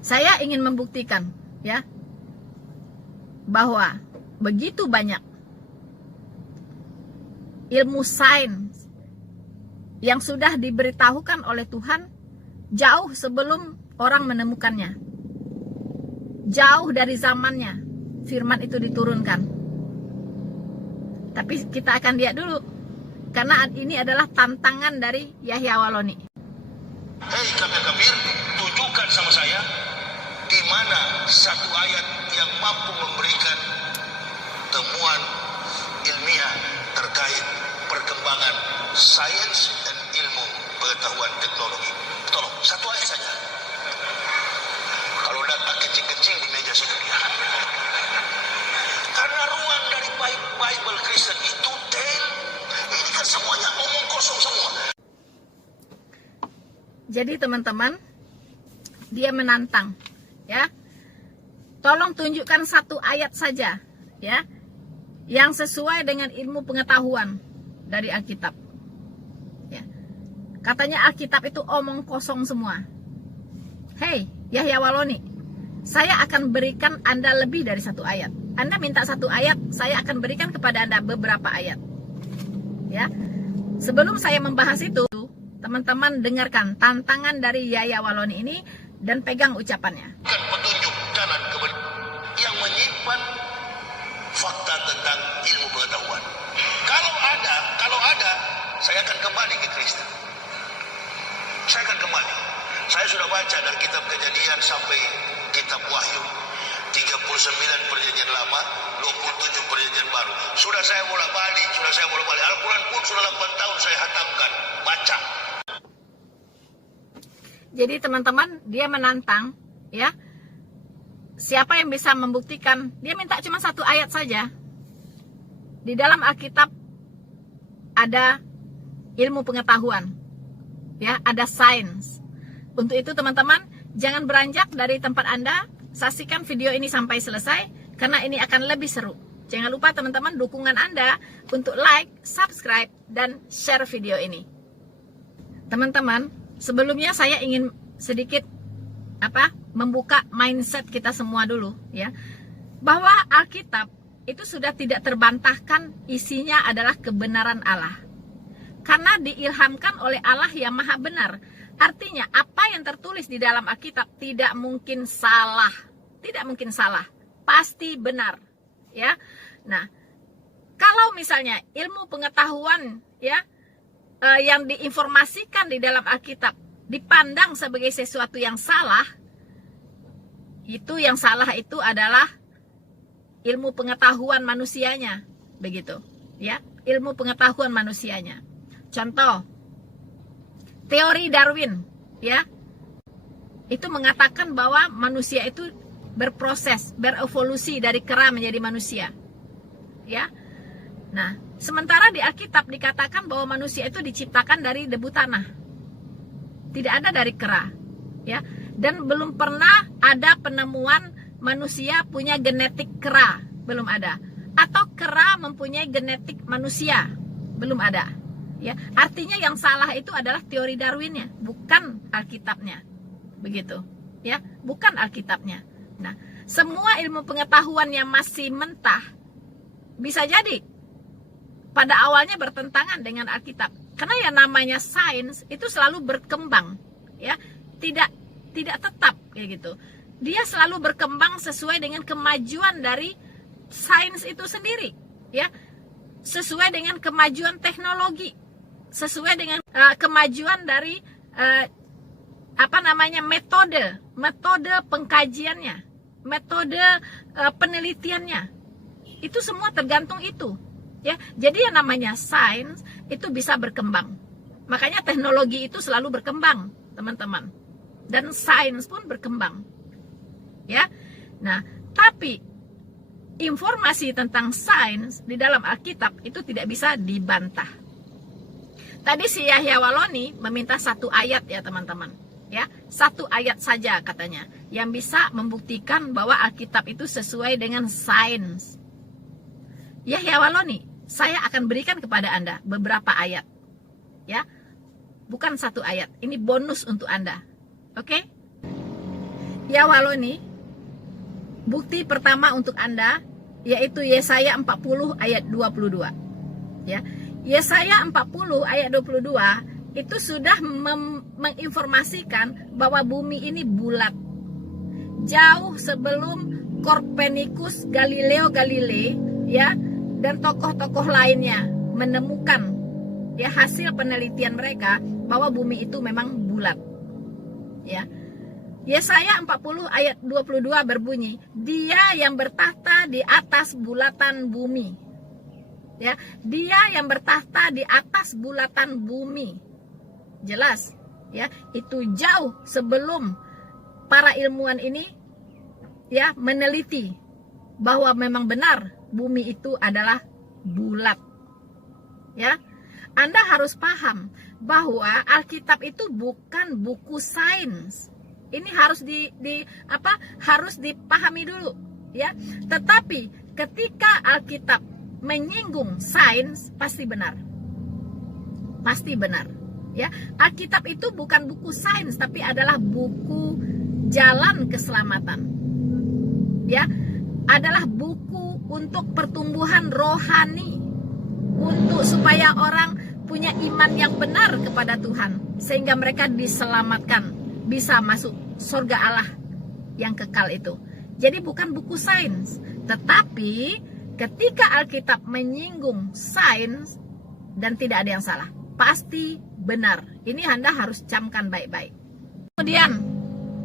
Saya ingin membuktikan, ya, bahwa begitu banyak ilmu sains yang sudah diberitahukan oleh Tuhan jauh sebelum orang menemukannya. Jauh dari zamannya firman itu diturunkan. Tapi kita akan lihat dulu, karena ini adalah tantangan dari Yahya Waloni. Hei kafir, tunjukkan sama saya di mana satu ayat yang mampu memberikan temuan ilmiah terkait perkembangan sains dan ilmu pengetahuan teknologi. Tolong, satu ayat saja. Kalau data kecil-kecil di meja situ ya. Karena ruang dari Bible Kristen itu ini kan semuanya omong kosong semua. Jadi teman-teman, dia menantang, ya. Tolong tunjukkan satu ayat saja, ya, yang sesuai dengan ilmu pengetahuan dari Alkitab. Ya. Katanya Alkitab itu omong kosong semua. Hei, Yahya Waloni, saya akan berikan Anda lebih dari satu ayat. Anda minta satu ayat, saya akan berikan kepada Anda beberapa ayat. Ya. Sebelum saya membahas itu, teman-teman dengarkan tantangan dari Yahya Waloni ini dan pegang ucapannya. Petunjuk jalan yang menyimpan fakta tentang ilmu pengetahuan. Kalau ada, saya akan kembali ke Kristen. Saya akan kembali. Saya sudah baca dari kitab Kejadian sampai kitab Wahyu. 39 perjanjian lama, 27 perjanjian baru. Sudah saya bolak-balik. Al-Quran pun sudah 8 tahun saya hatamkan. Baca. Jadi teman-teman, dia menantang, ya. Siapa yang bisa membuktikan? Dia minta cuma satu ayat saja. Di dalam Alkitab ada ilmu pengetahuan, ya, ada sains. Untuk itu teman-teman, jangan beranjak dari tempat Anda. Saksikan video ini sampai selesai, karena ini akan lebih seru. Jangan lupa teman-teman, dukungan Anda untuk like, subscribe, dan share video ini. Teman-teman, sebelumnya saya ingin sedikit membuka mindset kita semua dulu, ya, bahwa Alkitab itu sudah tidak terbantahkan, isinya adalah kebenaran Allah, karena diilhamkan oleh Allah yang maha benar. Artinya apa yang tertulis di dalam Alkitab tidak mungkin salah, pasti benar, ya. Nah, kalau misalnya ilmu pengetahuan, ya, yang diinformasikan di dalam Alkitab dipandang sebagai sesuatu yang salah, yang salah itu adalah ilmu pengetahuan manusianya, begitu, ya, ilmu pengetahuan manusianya. Contoh, teori Darwin, ya, itu mengatakan bahwa manusia itu berproses, berevolusi dari kera menjadi manusia, ya. Nah, sementara di Alkitab dikatakan bahwa manusia itu diciptakan dari debu tanah, tidak ada dari kera, ya, dan belum pernah ada penemuan manusia punya genetik kera, belum ada. atau kera mempunyai genetik manusia. Belum ada. Ya, artinya yang salah itu adalah teori Darwinnya, bukan Alkitabnya. Begitu. Ya, bukan Alkitabnya. Nah, semua ilmu pengetahuan yang masih mentah bisa jadi pada awalnya bertentangan dengan Alkitab. Karena yang namanya sains itu selalu berkembang, ya. Tidak tetap kayak gitu. Dia selalu berkembang sesuai dengan kemajuan dari sains itu sendiri, ya. Sesuai dengan kemajuan teknologi, sesuai dengan kemajuan dari metode pengkajiannya, metode penelitiannya. Itu semua tergantung itu, ya. Jadi yang namanya sains itu bisa berkembang. Makanya teknologi itu selalu berkembang, teman-teman. Dan sains pun berkembang. Ya. Nah, tapi informasi tentang sains di dalam Alkitab itu tidak bisa dibantah. Tadi si Yahya Waloni meminta satu ayat ya teman-teman. Ya, satu ayat saja katanya yang bisa membuktikan bahwa Alkitab itu sesuai dengan sains. Yahya Waloni, saya akan berikan kepada Anda beberapa ayat. Ya. Bukan satu ayat. Ini bonus untuk Anda. Oke? Ya Waloni, bukti pertama untuk Anda yaitu Yesaya 40 ayat 22. Ya. Yesaya 40 ayat 22 itu sudah menginformasikan bahwa bumi ini bulat. Jauh sebelum Copernicus, Galileo Galilei, ya, dan tokoh-tokoh lainnya menemukan ya hasil penelitian mereka bahwa bumi itu memang bulat. Ya. Yesaya 40 ayat 22 berbunyi, Dia yang bertahta di atas bulatan bumi. Ya, Dia yang bertahta di atas bulatan bumi. Jelas, ya, itu jauh sebelum para ilmuwan ini ya meneliti bahwa memang benar bumi itu adalah bulat. Ya. Anda harus paham bahwa Alkitab itu bukan buku sains. Ini harus harus dipahami dulu, ya. Tetapi ketika Alkitab menyinggung sains, pasti benar. Pasti benar, ya. Alkitab itu bukan buku sains, tapi adalah buku jalan keselamatan. Ya, adalah buku untuk pertumbuhan rohani, untuk supaya orang punya iman yang benar kepada Tuhan, sehingga mereka diselamatkan, bisa masuk surga Allah yang kekal itu. Jadi bukan buku sains, tetapi ketika Alkitab menyinggung sains, dan tidak ada yang salah, pasti benar. Ini Anda harus camkan baik-baik. Kemudian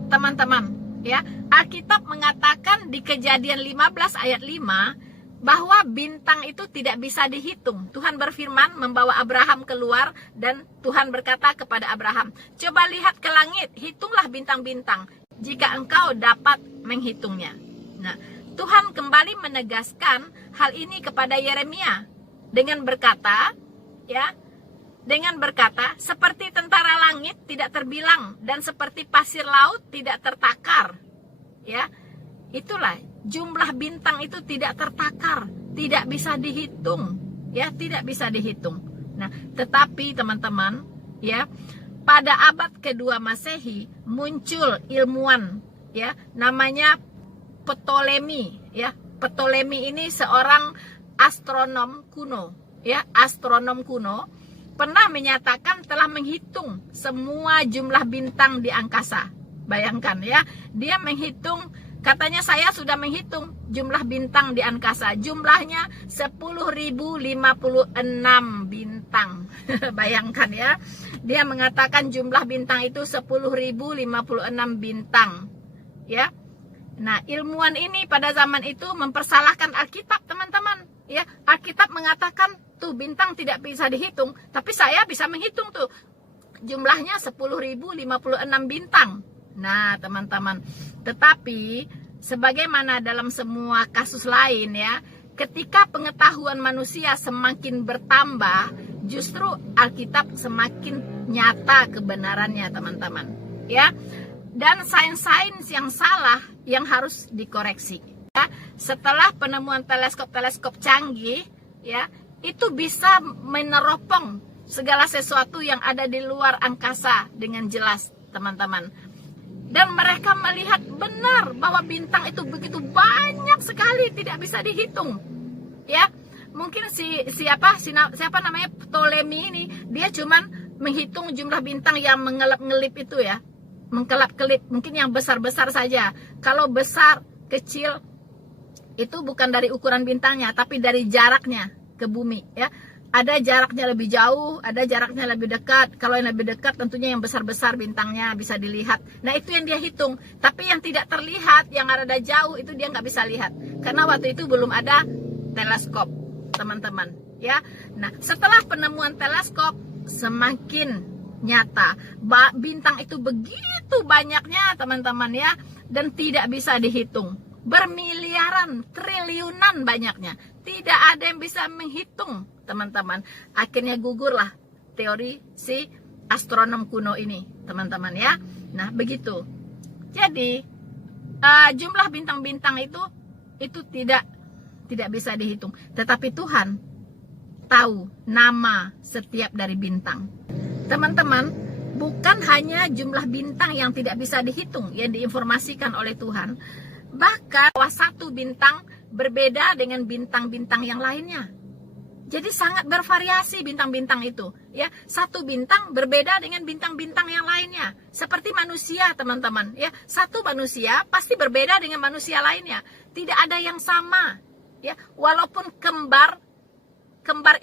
teman-teman, ya, Alkitab mengatakan di Kejadian 15 ayat 5 bahwa bintang itu tidak bisa dihitung. Tuhan berfirman membawa Abraham keluar dan Tuhan berkata kepada Abraham, coba lihat ke langit, hitunglah bintang-bintang jika engkau dapat menghitungnya. Nah, Tuhan kembali menegaskan hal ini kepada Yeremia dengan berkata, ya, dengan berkata, seperti tentara langit tidak terbilang dan seperti pasir laut tidak tertakar. Ya, itulah jumlah bintang itu tidak tertakar, tidak bisa dihitung, ya, tidak bisa dihitung. Nah, tetapi teman-teman, ya, pada abad kedua Masehi muncul ilmuwan, ya, namanya Ptolemy, ya. Ptolemy ini seorang astronom kuno, ya, astronom kuno, pernah menyatakan telah menghitung semua jumlah bintang di angkasa. Bayangkan, ya, dia menghitung. Katanya saya sudah menghitung jumlah bintang di angkasa. Jumlahnya 10.056 bintang. Bayangkan, ya. Dia mengatakan jumlah bintang itu 10.056 bintang. Ya. Nah, ilmuwan ini pada zaman itu mempersalahkan Alkitab, teman-teman. Ya, Alkitab mengatakan tuh bintang tidak bisa dihitung, tapi saya bisa menghitung tuh. Jumlahnya 10.056 bintang. Nah, teman-teman, tetapi sebagaimana dalam semua kasus lain, ya, ketika pengetahuan manusia semakin bertambah, justru Alkitab semakin nyata kebenarannya, teman-teman, ya. Dan sains-sains yang salah yang harus dikoreksi, ya. setelah penemuan teleskop canggih, ya, itu bisa meneropong segala sesuatu yang ada di luar angkasa dengan jelas, teman-teman. Dan mereka melihat benar bahwa bintang itu begitu banyak sekali, tidak bisa dihitung. Ya, mungkin siapa namanya Ptolemy ini, dia cuman menghitung jumlah bintang yang mengelap-ngelip itu ya, mengkelap-kelip, mungkin yang besar-besar saja. Kalau besar, kecil itu bukan dari ukuran bintangnya, tapi dari jaraknya ke bumi ya. Ada jaraknya lebih jauh, ada jaraknya lebih dekat. Kalau yang lebih dekat tentunya yang besar-besar bintangnya bisa dilihat. Nah, itu yang dia hitung. Tapi yang tidak terlihat, yang ada jauh, itu dia nggak bisa lihat. Karena waktu itu belum ada teleskop, teman-teman. Ya. Nah, setelah penemuan teleskop, semakin nyata. Bintang itu begitu banyaknya, teman-teman ya. Dan tidak bisa dihitung. Bermiliaran, triliunan banyaknya. Tidak ada yang bisa menghitung, teman-teman. Akhirnya gugurlah teori si astronom kuno ini, teman-teman ya. Nah, begitu. Jadi jumlah bintang-bintang itu tidak bisa dihitung. Tetapi Tuhan tahu nama setiap dari bintang. Teman-teman, bukan hanya jumlah bintang yang tidak bisa dihitung yang diinformasikan oleh Tuhan, bahkan satu bintang berbeda dengan bintang-bintang yang lainnya. Jadi sangat bervariasi bintang-bintang itu, ya. Satu bintang berbeda dengan bintang-bintang yang lainnya. Seperti manusia, teman-teman, ya. Satu manusia pasti berbeda dengan manusia lainnya. Tidak ada yang sama, ya. Walaupun kembar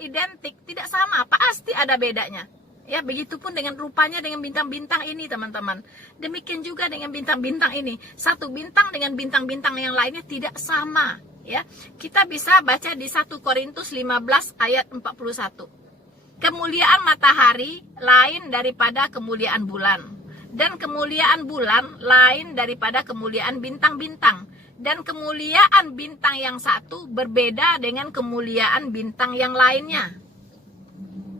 identik, tidak sama, pasti ada bedanya. Ya, begitupun dengan rupanya dengan bintang-bintang ini, teman-teman. Demikian juga dengan bintang-bintang ini. Satu bintang dengan bintang-bintang yang lainnya tidak sama. Ya, kita bisa baca di 1 Korintus 15 ayat 41. Kemuliaan matahari lain daripada kemuliaan bulan, dan kemuliaan bulan lain daripada kemuliaan bintang-bintang, dan kemuliaan bintang yang satu berbeda dengan kemuliaan bintang yang lainnya.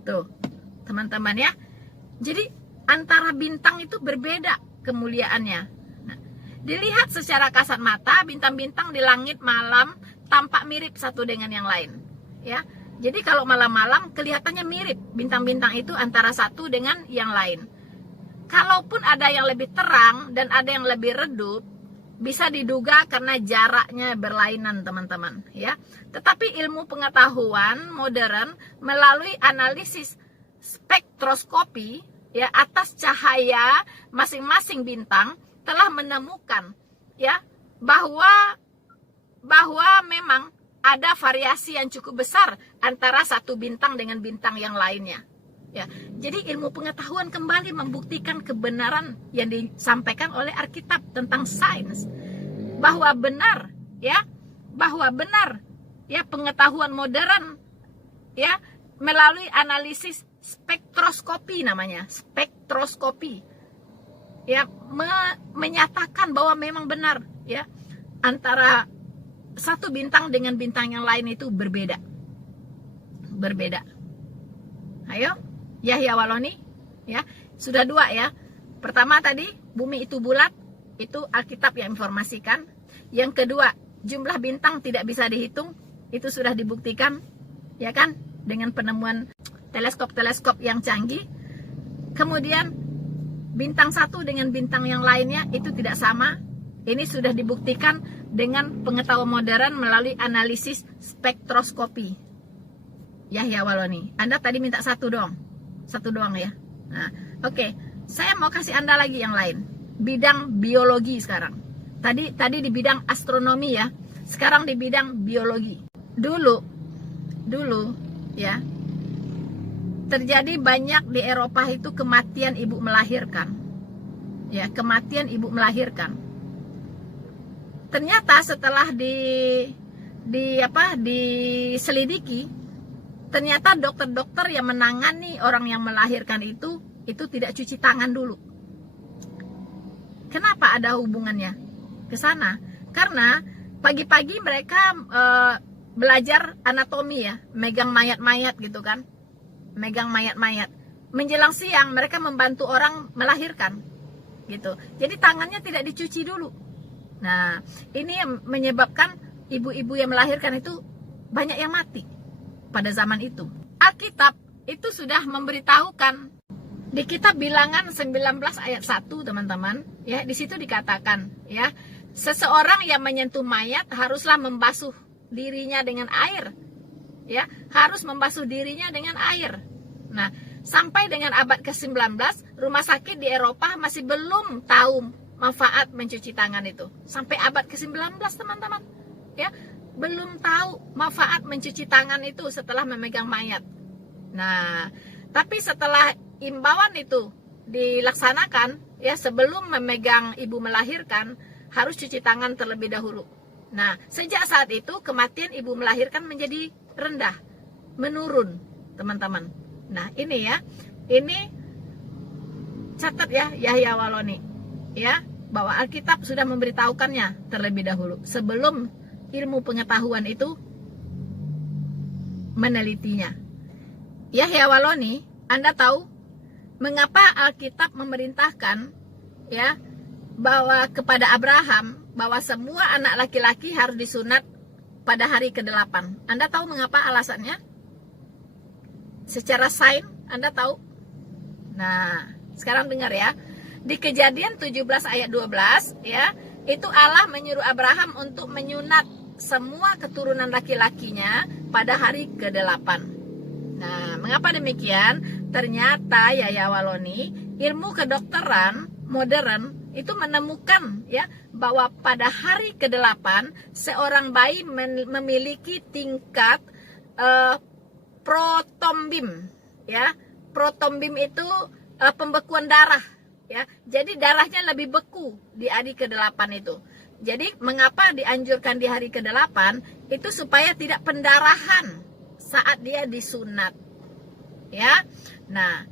Tuh, teman-teman ya. Jadi antara bintang itu berbeda kemuliaannya. Dilihat secara kasat mata, bintang-bintang di langit malam tampak mirip satu dengan yang lain. Ya, jadi kalau malam-malam kelihatannya mirip bintang-bintang itu antara satu dengan yang lain. Kalaupun ada yang lebih terang dan ada yang lebih redup, bisa diduga karena jaraknya berlainan, teman-teman. Ya, tetapi ilmu pengetahuan modern melalui analisis spektroskopi ya atas cahaya masing-masing bintang telah menemukan ya bahwa memang ada variasi yang cukup besar antara satu bintang dengan bintang yang lainnya. Ya, jadi ilmu pengetahuan kembali membuktikan kebenaran yang disampaikan oleh Alkitab tentang sains, bahwa benar ya pengetahuan modern ya melalui analisis spektroskopi, namanya spektroskopi, ya menyatakan bahwa memang benar ya antara satu bintang dengan bintang yang lain itu berbeda. Ayo, Yahya Waloni ya, sudah dua ya. Pertama tadi bumi itu bulat, itu Alkitab yang informasikan. Yang kedua, jumlah bintang tidak bisa dihitung, itu sudah dibuktikan ya kan dengan penemuan teleskop yang canggih. Kemudian bintang satu dengan bintang yang lainnya itu tidak sama. Ini sudah dibuktikan dengan pengetahuan modern melalui analisis spektroskopi. Yahya Waloni, Anda tadi minta satu doang ya. Nah, oke. Saya mau kasih Anda lagi yang lain. Bidang biologi sekarang. Tadi di bidang astronomi ya. Sekarang di bidang biologi. Dulu ya, terjadi banyak di Eropa itu kematian ibu melahirkan. Ya, kematian ibu melahirkan. Ternyata setelah diselidiki, ternyata dokter-dokter yang menangani orang yang melahirkan itu tidak cuci tangan dulu. Kenapa ada hubungannya ke sana? Karena pagi-pagi mereka belajar anatomi ya, megang mayat-mayat gitu kan. Megang mayat-mayat. Menjelang siang mereka membantu orang melahirkan gitu. Jadi tangannya tidak dicuci dulu. Nah, ini menyebabkan ibu-ibu yang melahirkan itu banyak yang mati pada zaman itu. Alkitab itu sudah memberitahukan di kitab Bilangan 19 ayat 1, teman-teman, ya, di situ dikatakan, ya, seseorang yang menyentuh mayat haruslah membasuh dirinya dengan air. Ya, harus membasuh dirinya dengan air. Nah, sampai dengan abad ke-19, rumah sakit di Eropa masih belum tahu manfaat mencuci tangan itu. Sampai abad ke-19, teman-teman. Ya, belum tahu manfaat mencuci tangan itu setelah memegang mayat. Nah, tapi setelah imbauan itu dilaksanakan, ya, sebelum memegang ibu melahirkan harus cuci tangan terlebih dahulu. Nah, sejak saat itu kematian ibu melahirkan menjadi rendah, menurun, teman-teman. Nah, ini ya, ini catat ya, Yahya Waloni, ya, bahwa Alkitab sudah memberitahukannya terlebih dahulu sebelum ilmu pengetahuan itu menelitinya. Yahya Waloni, Anda tahu mengapa Alkitab memerintahkan, ya, bahwa kepada Abraham bahwa semua anak laki-laki harus disunat pada hari ke-8. Anda tahu mengapa alasannya? Secara sains, Anda tahu? Nah, sekarang dengar ya. Di Kejadian 17 ayat 12, ya, itu Allah menyuruh Abraham untuk menyunat semua keturunan laki-lakinya pada hari ke-8. Nah, mengapa demikian? Ternyata Yahya Waloni, ilmu kedokteran modern itu menemukan, ya, bahwa pada hari ke-8 seorang bayi memiliki tingkat protombim, ya. Protombim itu pembekuan darah, ya. Jadi darahnya lebih beku di hari ke-8 itu. Jadi mengapa dianjurkan di hari ke-8 itu supaya tidak pendarahan saat dia disunat, ya. Nah,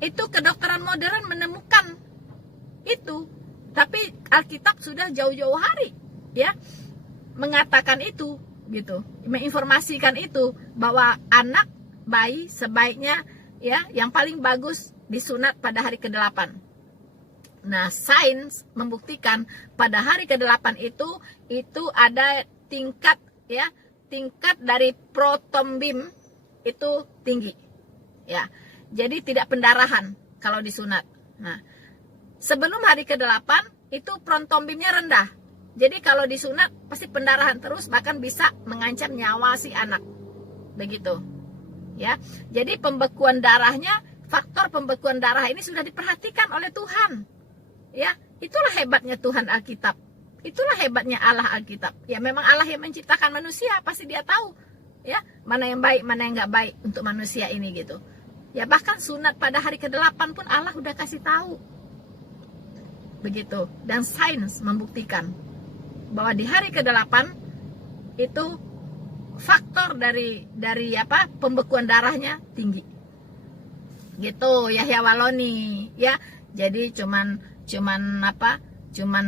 itu kedokteran modern menemukan itu, tapi Alkitab sudah jauh-jauh hari, ya, mengatakan itu, gitu, menginformasikan itu bahwa anak bayi sebaiknya, ya, yang paling bagus disunat pada hari ke-8. Nah, sains membuktikan pada hari ke-8 itu ada tingkat, ya, tingkat dari protombim itu tinggi, ya. Jadi tidak pendarahan kalau disunat. Nah, sebelum hari ke-8 itu protombimnya rendah. Jadi kalau disunat pasti pendarahan terus, bahkan bisa mengancam nyawa si anak. Begitu. Ya. Jadi pembekuan darahnya, faktor pembekuan darah ini sudah diperhatikan oleh Tuhan. Ya, itulah hebatnya Tuhan Alkitab. Itulah hebatnya Allah Alkitab. Ya, memang Allah yang menciptakan manusia, pasti Dia tahu, ya, mana yang baik, mana yang nggak baik untuk manusia ini, gitu. Ya, bahkan sunat pada hari ke-8 pun Allah udah kasih tahu. Begitu. Dan sains membuktikan bahwa di hari ke-8 itu faktor dari apa? Pembekuan darahnya tinggi. Gitu, Yahya Waloni, ya. Jadi cuman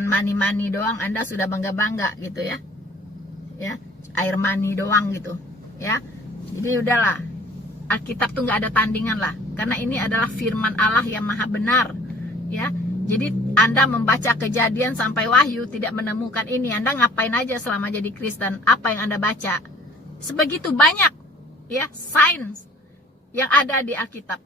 mani-mani doang Anda sudah bangga-bangga gitu, ya. Ya, air mani doang gitu, ya. Jadi udahlah. Alkitab tuh nggak ada tandingan lah, karena ini adalah firman Allah yang maha benar, ya. Jadi Anda membaca Kejadian sampai Wahyu tidak menemukan ini, Anda ngapain aja selama jadi Kristen? Apa yang Anda baca? Sebegitu banyak, ya, sains yang ada di Alkitab.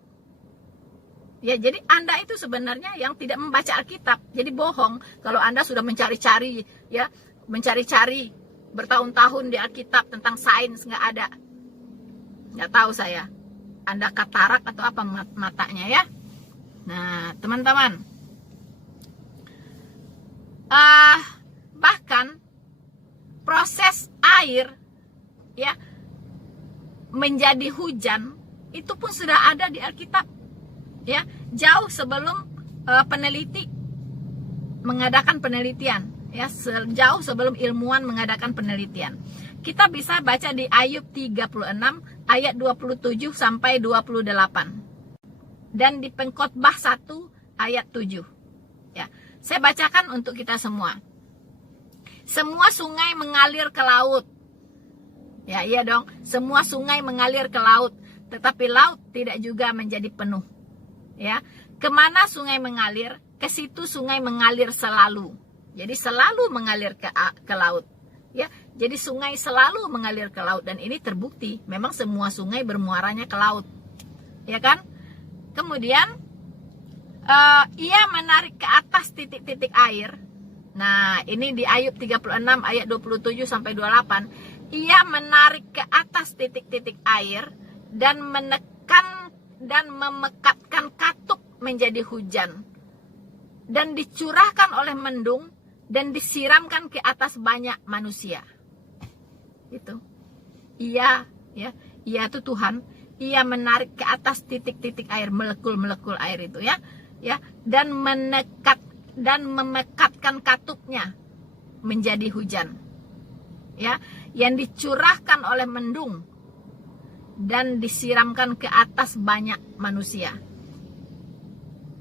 Ya, jadi Anda itu sebenarnya yang tidak membaca Alkitab. Jadi bohong kalau Anda sudah mencari-cari, ya, mencari-cari bertahun-tahun di Alkitab tentang sains, nggak ada. Nggak tahu saya, Anda katarak atau apa matanya, ya. Nah, teman-teman, bahkan proses air, ya, menjadi hujan itu pun sudah ada di Alkitab, ya, jauh sebelum peneliti mengadakan penelitian, ya, jauh sebelum ilmuwan mengadakan penelitian. Kita bisa baca di Ayub 36 ayat 27 sampai 28. Dan di Pengkhotbah 1 ayat 7. Ya, saya bacakan untuk kita semua. Semua sungai mengalir ke laut. Ya, iya dong. Semua sungai mengalir ke laut, tetapi laut tidak juga menjadi penuh. Ya, kemana sungai mengalir, ke situ sungai mengalir selalu. Jadi selalu mengalir ke laut. Ya, Jadi sungai selalu mengalir ke laut, dan ini terbukti. Memang semua sungai bermuaranya ke laut, ya kan? Kemudian ia menarik ke atas titik-titik air. Nah, ini di Ayub 36 ayat 27 sampai 28. Ia menarik ke atas titik-titik air dan menekan dan memekatkan katup menjadi hujan, dan dicurahkan oleh mendung dan disiramkan ke atas banyak manusia. Itu. Ia itu Tuhan. Ia menarik ke atas titik-titik air, molekul-molekul air itu ya, dan memekatkan katupnya menjadi hujan. Ya, yang dicurahkan oleh mendung dan disiramkan ke atas banyak manusia.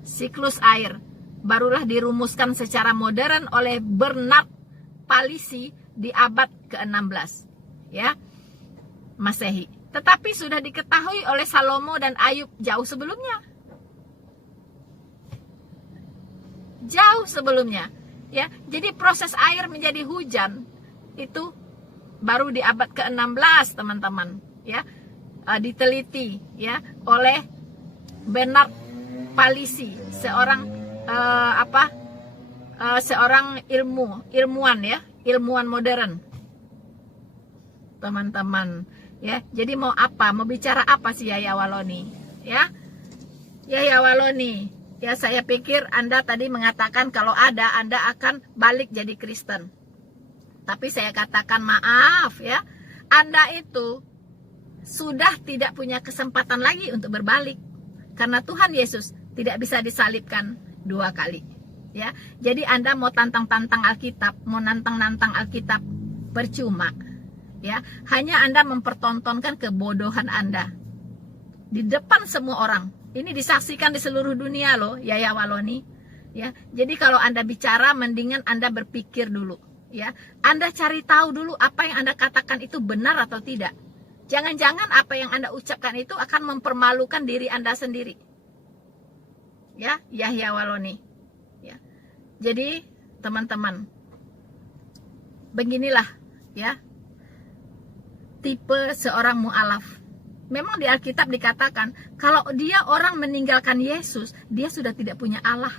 Siklus air barulah dirumuskan secara modern oleh Bernard Palissy di abad ke-16 ya Masehi. Tetapi sudah diketahui oleh Salomo dan Ayub jauh sebelumnya. Jauh sebelumnya ya. Jadi proses air menjadi hujan itu baru di abad ke-16, teman-teman ya. Diteliti ya oleh Bernard Palissy, seorang ilmuwan ya, ilmuwan modern, teman-teman ya. Jadi mau bicara apa sih Yahya Waloni ya? Yahya Waloni ya, saya pikir Anda tadi mengatakan kalau Anda akan balik jadi Kristen. Tapi saya katakan maaf ya, Anda itu sudah tidak punya kesempatan lagi untuk berbalik, karena Tuhan Yesus tidak bisa disalibkan 2 kali ya. Jadi Anda mau tantang-tantang Alkitab, mau nantang-nantang Alkitab, percuma ya. Hanya Anda mempertontonkan kebodohan Anda di depan semua orang. Ini disaksikan di seluruh dunia loh, Yahya Waloni ya. Jadi kalau Anda bicara, mendingan Anda berpikir dulu ya. Anda cari tahu dulu apa yang Anda katakan itu benar atau tidak. Jangan-jangan apa yang Anda ucapkan itu akan mempermalukan diri Anda sendiri. Ya, Yahya Waloni. Ya. Jadi, teman-teman, beginilah ya tipe seorang mu'alaf. Memang di Alkitab dikatakan kalau dia orang meninggalkan Yesus, dia sudah tidak punya Allah.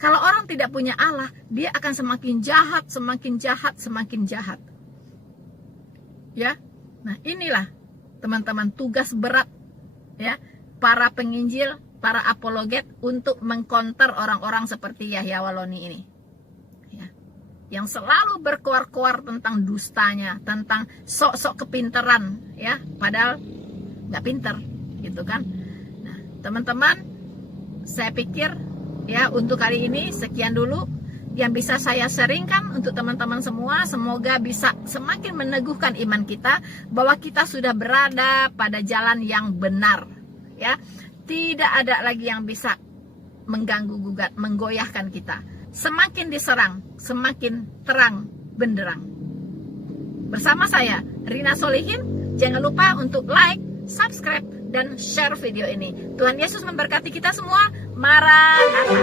Kalau orang tidak punya Allah, dia akan semakin jahat, semakin jahat, semakin jahat. Ya. Nah, inilah teman-teman tugas berat ya para penginjil, para apologet untuk mengkonter orang-orang seperti Yahya Waloni ini ya, yang selalu berkoar-koar tentang dustanya, tentang sok-sok kepinteran ya, padahal nggak pinter gitu kan. Nah, teman-teman, saya pikir ya untuk kali ini sekian dulu yang bisa saya sharingkan untuk teman-teman semua. Semoga bisa semakin meneguhkan iman kita bahwa kita sudah berada pada jalan yang benar ya. Tidak ada lagi yang bisa mengganggu gugat, menggoyahkan kita. Semakin diserang, semakin terang benderang. Bersama saya, Rina Solihin. Jangan lupa untuk like, subscribe, dan share video ini. Tuhan Yesus memberkati kita semua. Maranatha.